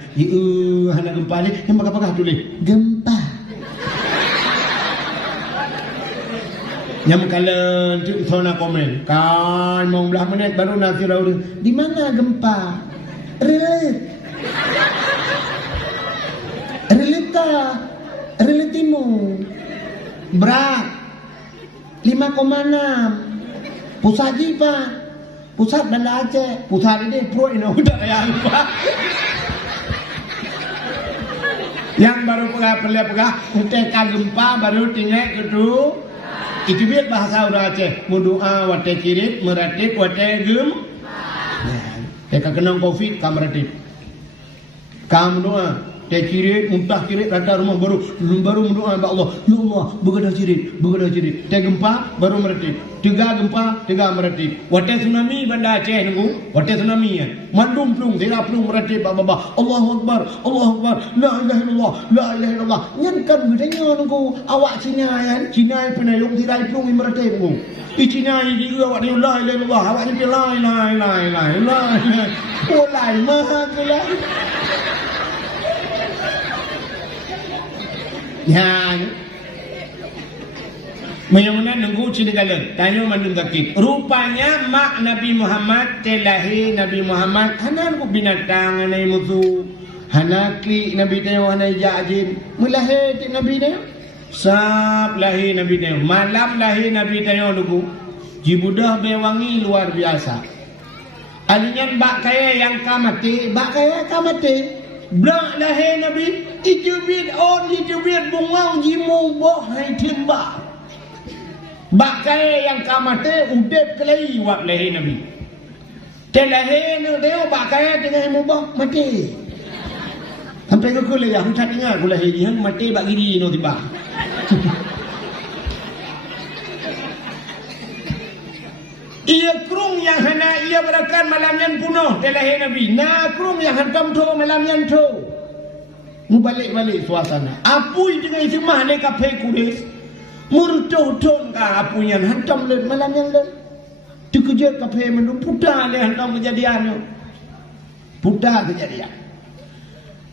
hana gempa ni yang pakai tulis gempa yang kalian tu zona komen kan mau belah menit baru nasi raud di mana gempa relatimu berat 5,6 pusat jipa pusat Banda Aceh pusat ini pro ini udah yang pak yang baru pegah utekan gempa baru tinggal kedua itu biar bahasa udah Aceh mudua wate kirit meratip wate gem teka kenang covid kamratip kamu doa teh kirit muntah kirit rada rumah baru mendoa ya Allah ya Allah begadah cirit teh gempa baru meretip tiga gempa tiga meretip wate tsunami Banda Aceh nunggu wate tsunami ya mandum plung tiga plung meretip baba Allahu akbar la ilaha illallah nyankan gedenya nunggu awak Cina penayung tirai plung meretip nunggu i Cina ini juga awak ni la ilaha illallah awak ni la ilaha oh lai mah kula yang menyamuna nunggu cinegala tanya mandung takit rupanya mak Nabi Muhammad telahi Nabi Muhammad hanan ku binatang anai mutu hanakli Nabi tayo hanai jajin mulahi Nabi tayo sab lahi Nabi tayo malam lahi Nabi tayo nunggu jibudah bewangi luar biasa alinyan bak kaya yang kamati Blak lahir Nabi Ijubit bungau jimu boh hai timba Bakai yang kamate udep kelai wak lahir Nabi Telahir dia bakai dengan mubah mati Sampai ke kulit ya Hucat dengar aku lahir dia mati bak giri no tiba Ia kerung yang hana ia berakan malam yang punuh telahir Nabi. Nah kerung yang hantam tu malam yang tu. Mubalik-balik suasana. Apui dengan isi mah ni kafe kulis. Murtuh-tuh ka apui yang hantam le malam yang le. Dikejar kafe mendu putar le hantam kejadian. Putar kejadian.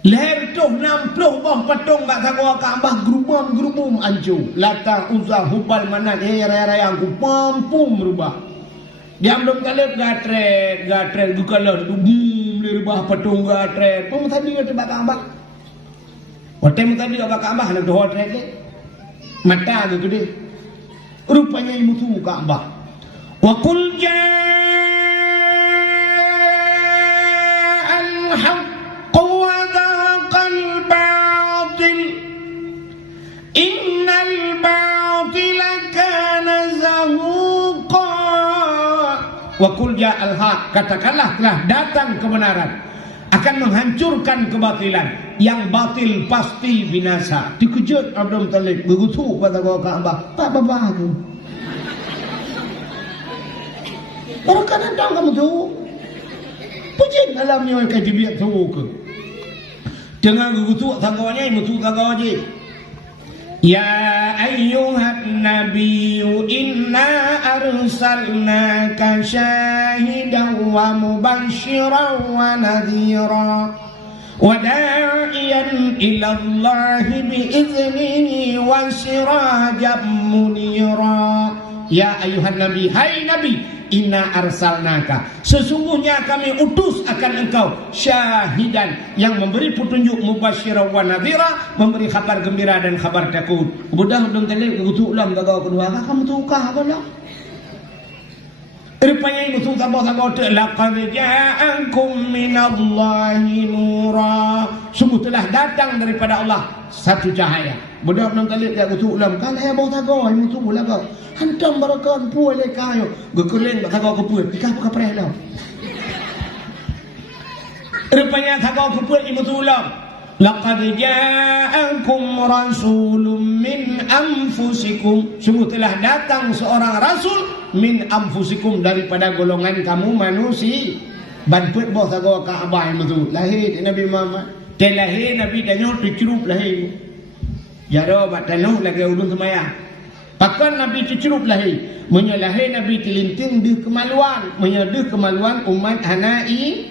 Leher tu 60 bah patung bak sagwa Kaabah gerumam ancu. Lata uzah hubal manat raya-raya aku pampum rubah. Dia belum kali gatre dukalah bum le rubah patung gatre. Pun tadi ada bak Kaabah. Hotel tadi bak Kaabah nak doa trek. Mata tu dia. Rupanya mutu Kaabah. Wa qul ja'al haqq wa dhaqal batil. Innal batila kana zahuqa. Wa qul ja'al haq, katakanlah telah datang kebenaran akan menghancurkan kebatilan, yang batil pasti binasa. Dikejut Abdul Muttalib berutuk pada Kaabah, tak apa-apa tu. Orang kan datang kamu tu pujin alamnya kayak dibiak tu ke dengan berutuk tangganya mutu tanggaje. Ya ayyuhan nabiyyu inna arsalnaka syahidan wa mubasysyiran wa nadhira wa da'iyan ila Allah bi'iznihi wa sirajan munira. Ya ayyuhan nabi, hai nabi, inna arsalnaka, sesungguhnya kami utus akan engkau syahidan, yang memberi petunjuk, mubasysyiran wa nadhira, memberi kabar gembira dan kabar takut. Budak dong tele utuk lam gagau kedua kamu tukah apa lah. Rupanya itu tambah-tambah laqad ja'akum minallahi nura, sungguh telah datang daripada Allah satu cahaya. Budak dong tele dia utuk lam kan hebau tago ai mutu bola kau. Hantam barakan puai le kayo gekeleng bak kau kepuai ikah apa preh lau. Rupanya kau kepuai mutu lam. Laqad ja'akum rasulun min anfusikum, sungguh telah datang seorang rasul min anfusikum, daripada golongan kamu manusia. Banput boh sagwa Kaabah itu lahir Nabi Muhammad. Telahir Nabi tanya tercerup lahir. Jaro bat tanoh lagi ulun semaya. Pakan Nabi tercerup lahir. Menyalahir Nabi telinting deh kemaluan. Menyedih kemaluan umat hanai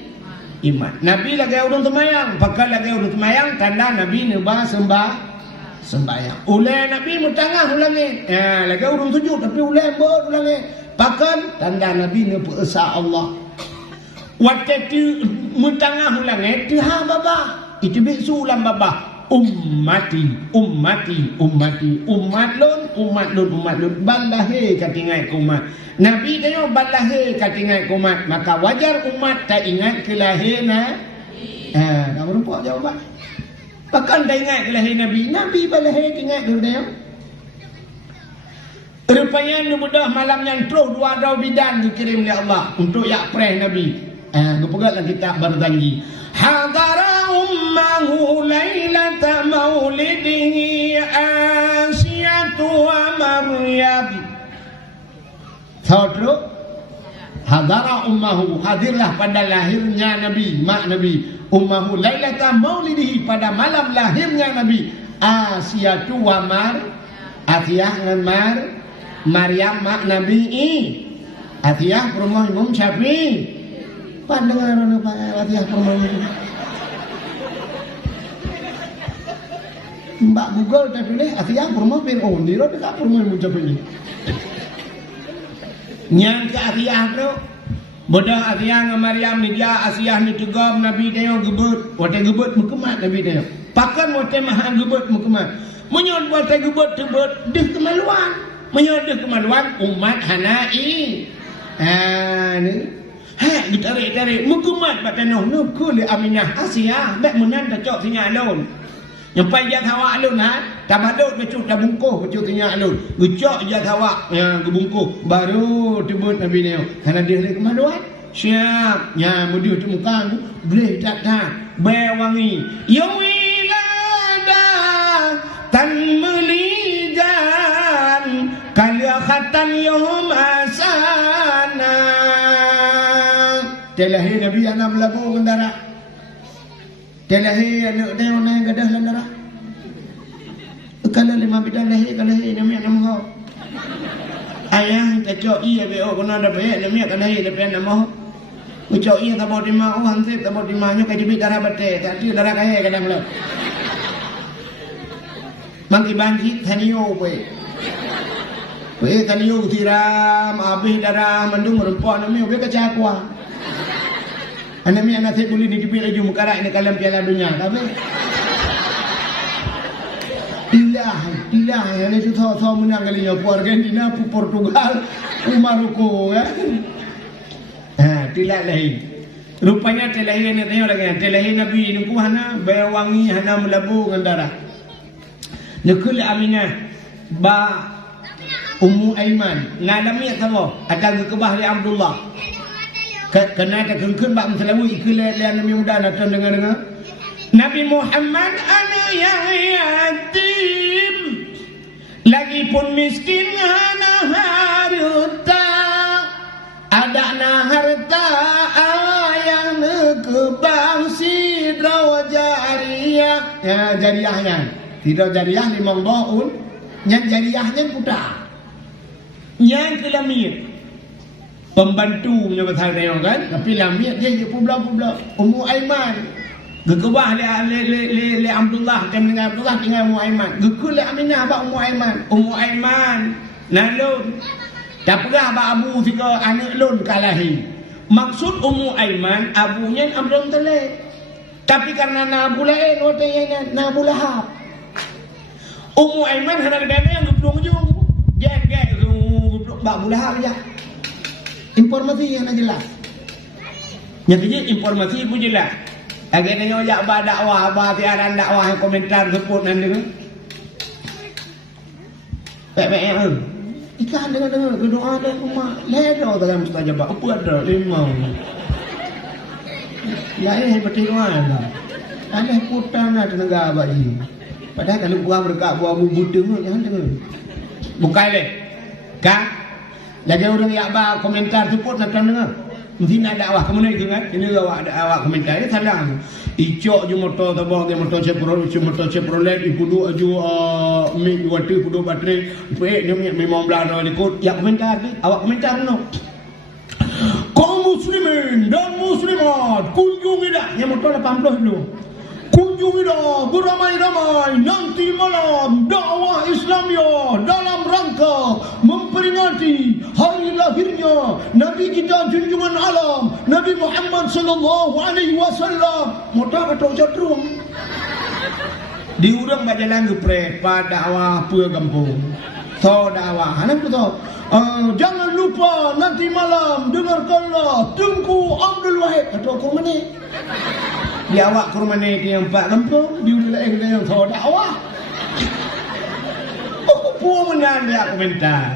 iman. Nabi lagi ulun semayang. Pakan lagi ulun semayang tanda Nabi nebah sembahyang. Ulai Nabi mutangah ulangin. Lagi ulun sujud tapi ulai ber ulangin. Pakan tanda Nabi nebah esa Allah. Waktu tu mutangah ulangin tiha babah. Itu biksu ulang babah. Ummati umat lun balahe katingai umat. Nabi tanya balahe katingai umat, maka wajar umat tak ingat kelahirna. Kamu nampak jawapan. Bahkan tak ingat kelahir Nabi balahe ingat dulu dia. Rupanya ni mudah malam yang terus dua rau bidan dikirim oleh Allah untuk yak preh Nabi. Kepegatlah kita berjanji. Hadara ummahu lailata maulidihi Asiyatu wa Maryam. Tahu hadara ummahu, hadirlah pada lahirnya Nabi, mak Nabi. Ummahu lailata maulidihi, pada malam lahirnya Nabi. Asiyatu wa Atiyah dengan Maryam mak Nabi. Atiyah rumah Imam Syafi'i. Pandangan orang apa Atiyah permainan. Mbak Google tak pilih Atiyah permainan Fir'aun. Dia dekat permainan macam ini. Yang ke Atiyah tu, bodoh Atiyah dengan Maryam ni dia Asiyah ni tegam Nabi dia gebut. Waktu gebut mukemat Nabi dia. Pakan waktu maha gebut mukemat. Menyod waktu gebut tebut deh kemaluan. Menyod deh kemaluan umat hanai. Ni. Ditarik-tarik mukumat bat tanah nuku li Aminah Asiyah bek menan dak cok tinggal alun. Nyampai jat awak alun tabadut becut dah bungkuh becut tinggal alun. Gecok jat awak gebungkuh baru tebut Nabi ni. Karena dia ni kemaluan. Siap. Mudah tu muka boleh tak be wangi. Ya wilada tan melijan kaliakhatan yum asana. Telahir Nabi anak melabu kendara. Telahir anak dia orang gadah landara. Kalau 5 bidang lahir kalau lahir Nabi anak mau. Ayah tak cok iya be kena ada baik Nabi akan lahir tapi anak mau. Ucok iya tak mau terima hansip tak mau terima nyo kaji darah bete tak dia darah kaya kadang lo. Mangki banji taniyo we. We taniyo tiram habis darah mendung rempok Nabi we kecakwa. Anak mi anak saya boleh dikipir lagi mukarak ini kalam piala dunia, tapi ilah, yang itu tahu menang kalinya Argentina, Portugal, Maroko, kan? Tidak lain. Rupanya telahir ini tanya lagi, telahir Nabi ini ku hana bayawangi hana melabu ngandara. Nekul Aminah ba Ummu Aiman, ngalami tahu ada kebah li Abdullah. Kena ada kengkun bak selalu ikut lian Nabi muda nak dengar Nabi Muhammad ana yang yatim lagi pun miskin hana harta ada na harta yang nekebang sidra jariyah jariyahnya tidak jariyah 5 tahun yang jariyahnya putar yang kelamir pembantu punya pasal dia kan tapi lamia dia pula Ummu Aiman gegebah le Abdullah kan dengan Abdullah tinggal Ummu Aiman gegul le Aminah ba Ummu Aiman nalun tak pernah ba abu tiga anak lun kalahi maksud Ummu Aiman abunya Abdul Talib tapi karena nabu lain watanya nabu Lahab Ummu Aiman hana dana yang geblong ujung gek geblong ba Abu Lahab ya. Informasi yang jelas. Nyatanya informasi pun jelas. Akhirnya ajak ba dakwah, ba tiaran dakwah yang komentar sebut nan dengar. Pek-pek ikan dengar berdoa dan rumah. Ledo dalam mustajabah. Apa ada limau. Lain pertiruan lah. Ada putan ada negara bagi. Padahal kalau buah berkat buah bubuh jangan dengar. Bukan leh. Kak lagi orang yang abah komentar sebut nak dengar. mesti nak dakwah ke mana itu kan? Ini awak komentar dia salah. Icok je motor tabah ke motor Chevrolet ipudu aju mik water ipudu baterai. Pek dia memang belanda ikut. Ya komentar ni, awak komentar no. Kaum muslimin dan muslimat kunjungi dah. Yang motor 80 dulu. Kunjungi dah beramai-ramai nanti malam dakwah Islamia dalam rangka memperingati hari lahirnya Nabi kita junjungan alam Nabi Muhammad sallallahu alaihi wasallam. Motor kata jadrum. Diurang berjalan ke pada dakwah pua kampung. So dakwah, anak tu tahu. Jangan lupa nanti malam dengarkanlah Tengku Abdul Wahid. Kata aku mana? Dia awak ke rumah ni yang 4 kampung, dia udah lain yang tahu dakwah. Pun dia komentar.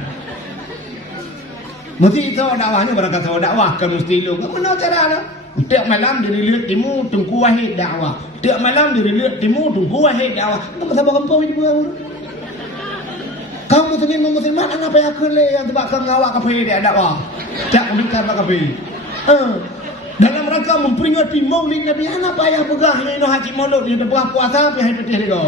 Mesti tahu dakwahnya berkata tahu dakwah kan mesti lu. Kamu mana cara nak? Tiap malam dari lihat timu Tengku Wahid dakwah. Tiap malam dari lihat timu Tengku Wahid dakwah. Kamu sabar kampung ini buat. Kamu muslim muslimat anak payah kele yang sebab kau ngawak kafe dia dakwah. Tak komentar kafe. Dalam rangka memperingati Maulid Nabi, anak payah pegah yang ino haji maulud dia berapa puasa pi hai petih dia.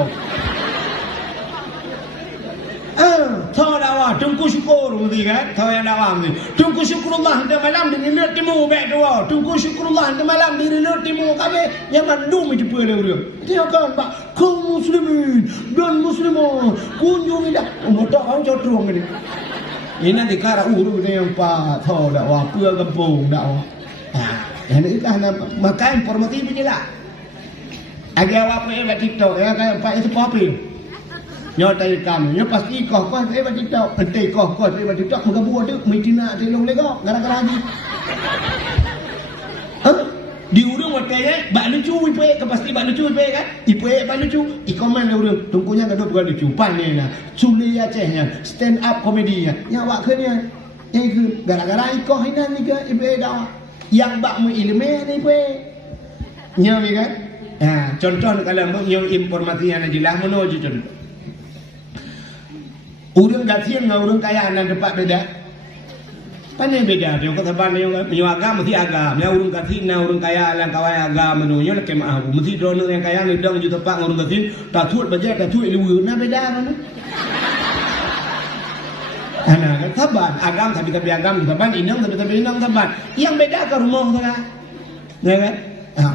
Tahu dakwah tunggu syukur mesti kan? Tahu yang dakwah mesti. Tunggu syukurullah hingga malam di lihat timu baik doa. Tunggu syukurullah hingga malam di lihat timu kabe yang mandum itu pula dia. Dia kan pak kaum muslimin dan muslimat kunjungi dah. Motor orang jodrong ni. Ini nanti kara urut yang pak tahu dakwah pua kampung dakwah. Yang ini kan maka informatif je lah. Agak awak pun buat TikTok, ya kan Pak itu popil. Nyo tay kamu, nyo pasti kau buat TikTok, penting kau buat TikTok, muka buat tu, mitina telung lego, gara-gara lagi. Di urung waktunya, bak lucu ipe, pasti bak lucu ipe kan? Ipe bak lucu, ikoman dia urung, tungkunya kedua bukan lucu, pannya lah, Suli Acehnya, stand up komedinya, yang awak kena, yang ke, gara-gara ikoh hinan ni ke, ipe dah. Yang bak mu ilmu ni pe. Nya mi kan? Contoh kalau yang informasi yang jelas mono je contoh. Urang gatian dengan urang kaya nan depak beda. Pane beda dia kata ban yang agama mesti agama. Yang urang gatian dengan urang kaya lan kawai agama nu nya lek mah mesti dono yang kaya ni dong ju tepak urang gatian tatut baje tatut liwu na beda kan. Anak taban agam tapi agam taban inang tapi inang taban yang beda ke rumah tu kan ya kan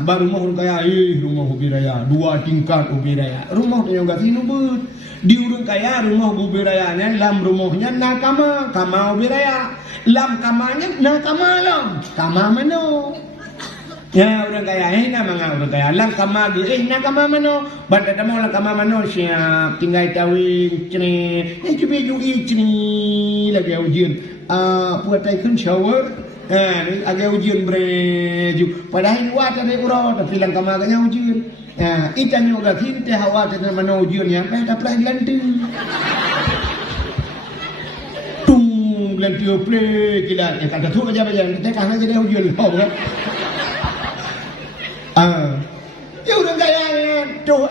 baru rumah orang kaya rumah ubi raya 2 tingkat ubi raya rumah tu yang gak sini but di urang kaya rumah ubi rayanya lam rumahnya kama ubi raya lam kamanya kama mano ya orang kaya nama orang kaya lang kama kama mano banda damo lang kama mano siap tinggal tawing cini cubi jui cini lagi ujian buat taikun shower agak ujian breju padahal wat ada urut tapi lang kama agaknya ujian ikan juga tinte hawa tanda mano ujian ya dapat lanting tung lanting play gila ya kata tu aja kita kan aja dia ujian kan. Ya orang kaya tu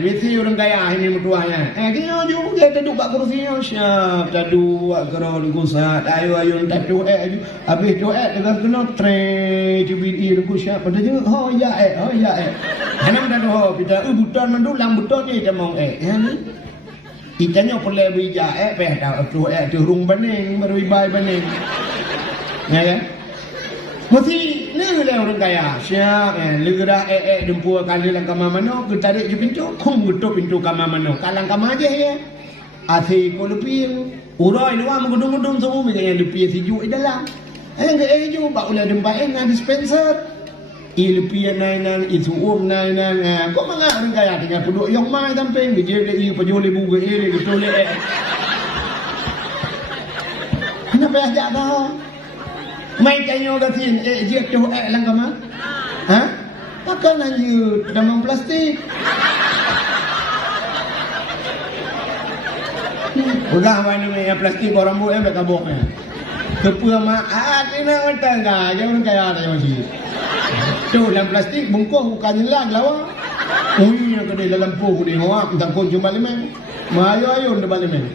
mesti orang kaya ini mutuanya. Kita juga kita duduk kursi siap, kita duduk kerana gusat, ayo tadu ju, habis tu dengan kena tre cubit ku siap pada je. Oh ya. Hanam dah tu kita buton mandu lam buton ni kita mau ya ni. Ikannya boleh bija peh dah tu rung bening berwibai bening. Ya kan? Mesti ni lah orang kaya. Siap legerah dempua kali lang kamar mano, kita tarik je pintu, kum gutuk pintu kamar mano. Kalang kamar aja ya. Asyik ko lupin. Urai luar mengudung-udung semua macam lupin sejuk dalam. Yang je bak ulah dempak dengan dispenser. Lupin nainan, isuum nainan. Kau mangak orang kaya tinggal duduk yang mai sampai gejel le pajole buga gitu le. Kenapa ajak dah? Mai tanyo gatin je tu lang kama. Pakai lanjut dalam plastik. Udah mana ni plastik orang buat mereka boknya. Kepua mak ni nak mentang kah? Jangan kaya ada masih. Tu dalam plastik bungkus bukan jelang lawa. Yang kedai dalam puh ni awak tentang kunjung balik meh. Ayo dah balik meh.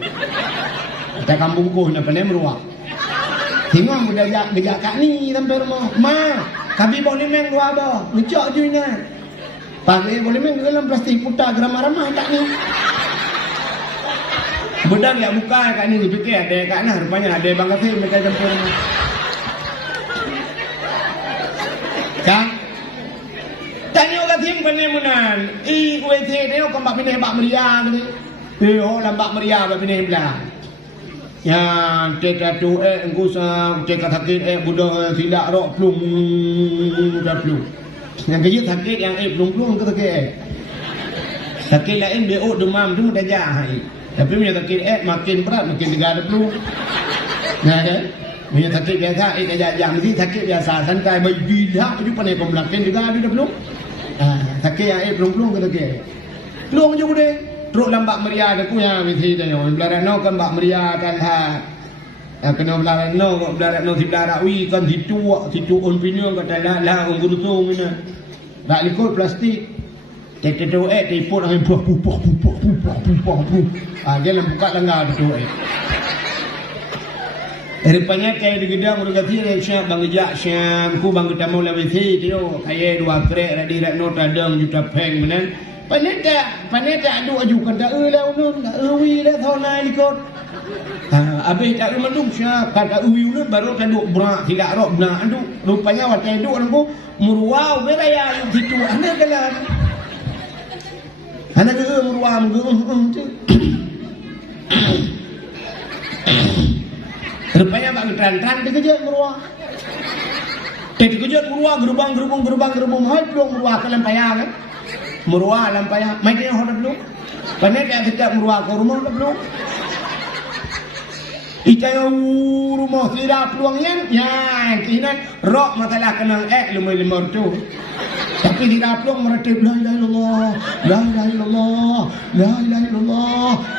Kita kampung bungkus nak pandai meruak. Tengok udah gejak kat ni sampai rumah. Ma, kami boleh main dua apa? Ngecok je ni. Pakai boleh main dalam plastik putar geramah-ramah kat ni. Bedang yang buka kat ni fikir ada kat nah rupanya ada bang kafe mereka campur ni. Kan? Tanya orang tim penemunan. UET ni kau bak pindah bak meriah ni. Oh lambak meriah bak pindah belah. Yang cekak tu engkau sang cekak sakit budak silap rok plung dah plung. Yang kerja sakit yang plung-plung ke sakit sakit lain BO demam tu dah jahat. Tapi punya sakit makin berat makin tegak ada plung. Nah kan? Punya sakit biasa dah mesti sakit biasa santai bila tu pandai kau melakin juga ada plung. Sakit yang plung-plung ke sakit. Plung je boleh. Teruk lambak meriah aku yang mesti tanya. Belarak no kan bak meriah kan ha. Kena belarak no si belarak wi kan situ on pinyo kata lah on gurusung ni. Dak likut plastik. Tetetu tiput angin puah. Dia nak buka langgar tu Rupanya kayak di gedang udah kati syam bang gejak syam ku bang kita mau lewat tu kayak dua krek radi no tadang juta peng menan. Paneta adu aju kata lah unun wi lah thona likut. Habis tak mandung syah kata wi unun baru taduk brak tidak rok bnak adu rupanya waktu adu aku muruau beraya yang situ ana dalam ana ke muruau tu. Rupanya bang tran dikejut muruau. Dikejut muruau gerbang hai pelong muruau ke lampaya kan. Muruah lampaya, mai dia hodap dulu. Panet dia tidak muruah ke rumah dulu. Ikan rumah tidak peluangnya, ya kini rok masalah kenal lumai tu. Tapi tidak peluang meratib la ilaha illallah.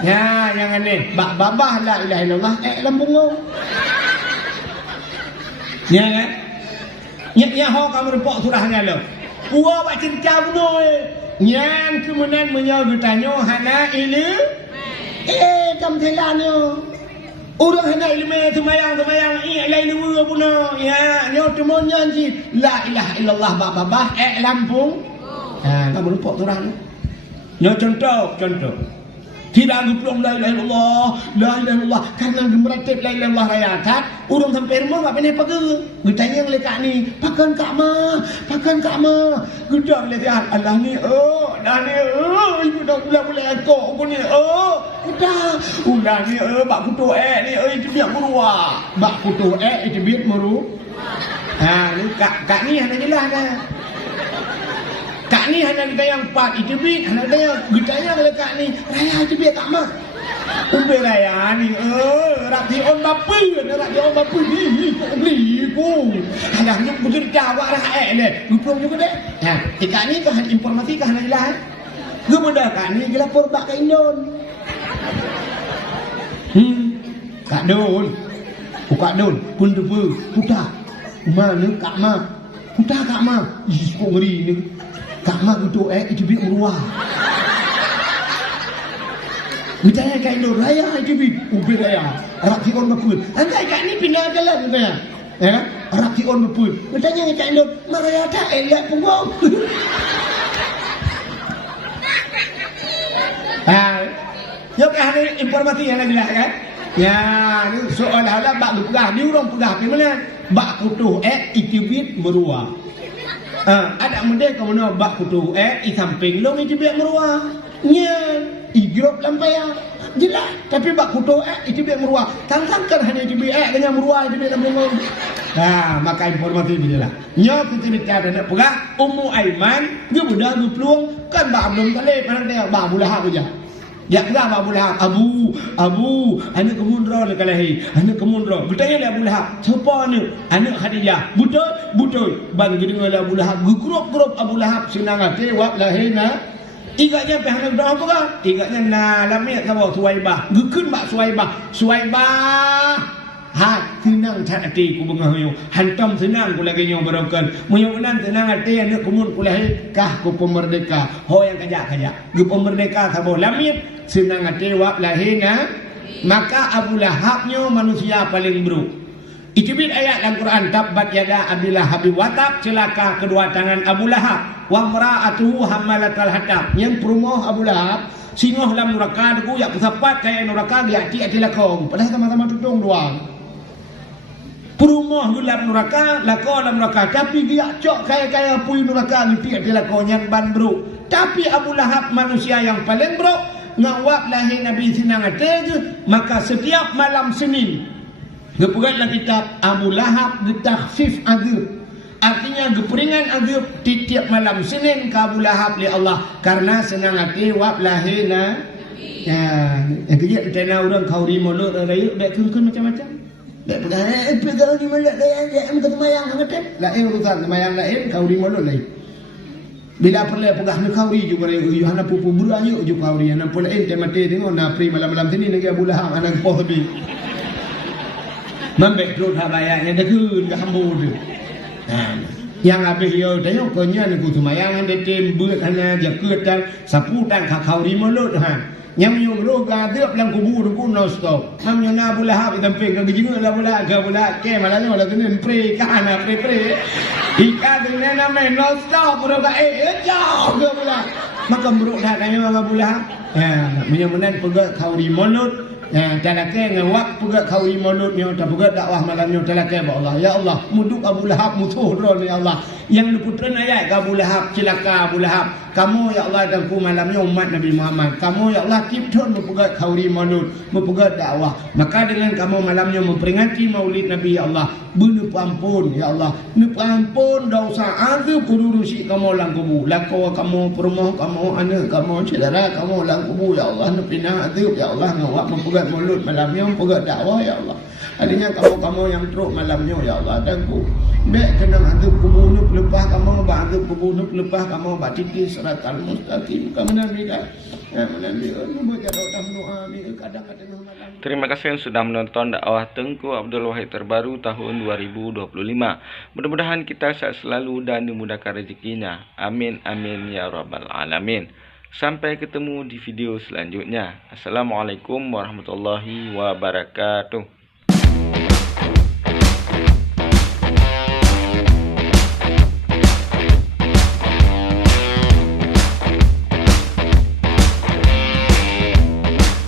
Ya yang aneh, babah la ilaha illallah lambung. Ya kan? Ya ho kamu repok surahnya lo. Puah baca cerita bunuh Nyan kemudian menyau bertanya hana ilu kam telanyo orang hana ilmu semayang ilah ilu bunuh ya nyo temun nyan si la ilaha illallah babah lampung kamu lupa turang nyo contoh tidak geplong la ilaha illallah karena gemeratip la ilaha illallah rayatat urang sampai rumah tak pandai pakai bertanya oleh kak ni pakan kak ma gedang le dia Allah ni ibu dah boleh akok aku ni udah ni bak kutu ni itu biar merua bak kutu itu biar meru ni kak ni hanya jelas dah. Kak ni hanya kita yang 4 itu bit hanya dia ditanya oleh kak ni raya itu bit tak mah umbe raya ni rak di on bapa ni beli ku hanya betul jawab dah le lupa juga deh kak ni kan informasi kan jelas kemudian kak ni lapor bak ke Indon kak don pun debu putar mana kak ma kok ngeri ni kak mak itu itu bit uruah. Bertanya kat Indo raya itu bit ubir raya. Arab Tion berpun. Angkat kat ni pindah jalan katanya. Ya, Arab Tion berpun. Bertanya kat Indo maraya tak elak punggung. Yo kan informasi yang jelas kan? Ya, ni soal hala bak pegah, ni orang pegah ke mana? Bak kutuh itu bit meruah. Ada muda kau nak bak kutu di samping long itu biar meruah nya igrop lampaya jelas tapi bak kutu itu biar meruah tangkangkan hanya itu biar dengan meruah itu biar lampung maka informasi ini lah nya kita bicara nak pegah Ummu Aiman dia budak dia peluang kan bak belum kali pada dia bak bulah aja ya pegah bak bulah Abu anak kemundra le kalahi anak kemundra bertanya le Abu Lahab siapa ni anak Khadijah betul bang gede le Abu Lahab grup Abu Lahab senang hati wak lahina igaknya pihak doa apa kah igaknya na lamia kau Suwaibah gekun bak Suwaibah senang hati ku bengahayu hantam senang ku lagi nyo berokan muyunan senang hati anak kemun ku lahir kah ku pemerdeka ho yang kajak ku pemerdeka sabo lamit senang hati wak lahina maka Abu Lahabnya manusia paling buruk Itu ayat dalam Quran, tabbat yada Abi Lahab wa tab, celaka kedua tangan Abu Lahab, wa mra'atuhu hammalatal hatab. Yang perumoh Abu Lahab singoh dalam neraka deku yak pesapat kaya neraka dia ati lakong. Padahal sama-sama tudung doang. Perumoh dalam neraka, lako dalam neraka, tapi dia cok kaya-kaya pui neraka ni pi ati lakong yang ban bro. Tapi Abu Lahab manusia yang paling bro, ngawak lahir Nabi sinang ate, maka setiap malam Senin geperatlah kitab Abu Lahab Takhfif Azab. Artinya geperingan azab tiap malam Senin ke Abu Lahab li Allah karena senang hati wap lahina. Ya, yang kerja tena orang kauri mulut rayu dak kun macam-macam. Dak pegang di mulut dia am ke semayang ngetek. Lain urusan semayang lain, kauri mulut lain. Bila perlu pegang ni kauri juga rayu hana pupu burayu juga kauri hana pula ente mati tengok na pri malam-malam sini lagi Abu Lahab anak poh bi. Mambek terus habayanya dah kun ke hambur tu. Yang habis yo tengok konya ni ku semayang ande tembut hana jaket dan saputan kakau di mulut ha. Nyam yo ro ga deap lang kubur ku no stop. Mam yo na Abu Lahab tempe ke gejinga la bola ke bola ke malanya wala tenen pre ka ana pre. Ika dengan nama no stop ro ga jauh ke bola. Maka buruk dah tanya Abu Lahab. Ya, menyemenan pegat kau di mulut. Talake ngawak puga kawi mulutnya tak puga dakwah malamnya talake ba Allah ya Allah muduk Abu Lahab mutuh ron ya Allah yang diputeran ayat Abu Lahab celaka Abu Lahab kamu ya Allah dan ku malamnya umat Nabi Muhammad kamu ya Allah kipton puga kawi mulut puga dakwah maka dengan kamu malamnya memperingati maulid Nabi ya Allah bunu ampun ya Allah nu ampun dosa azab kudurusi kamu lang kubu lako kamu permoh kamu anak kamu saudara kamu lang kubu ya Allah nu pinah azab ya Allah ngawak pegat mulut malamnya pegat dakwah ya Allah adanya kamu yang teruk malamnya ya Allah dan ku baik kena azab kubur lepas kamu ba azab kubur lepas kamu ba titis siratal mustaqim kamu nabi dah nabi baca doa doa ni kadang-kadang malam. Terima kasih yang sudah menonton dakwah Tengku Abdul Wahid terbaru tahun 2025. Mudah-mudahan kita sehat selalu dan dimudahkan rezekinya. Amin amin ya rabbal alamin. Sampai ketemu di video selanjutnya. Assalamualaikum warahmatullahi wabarakatuh.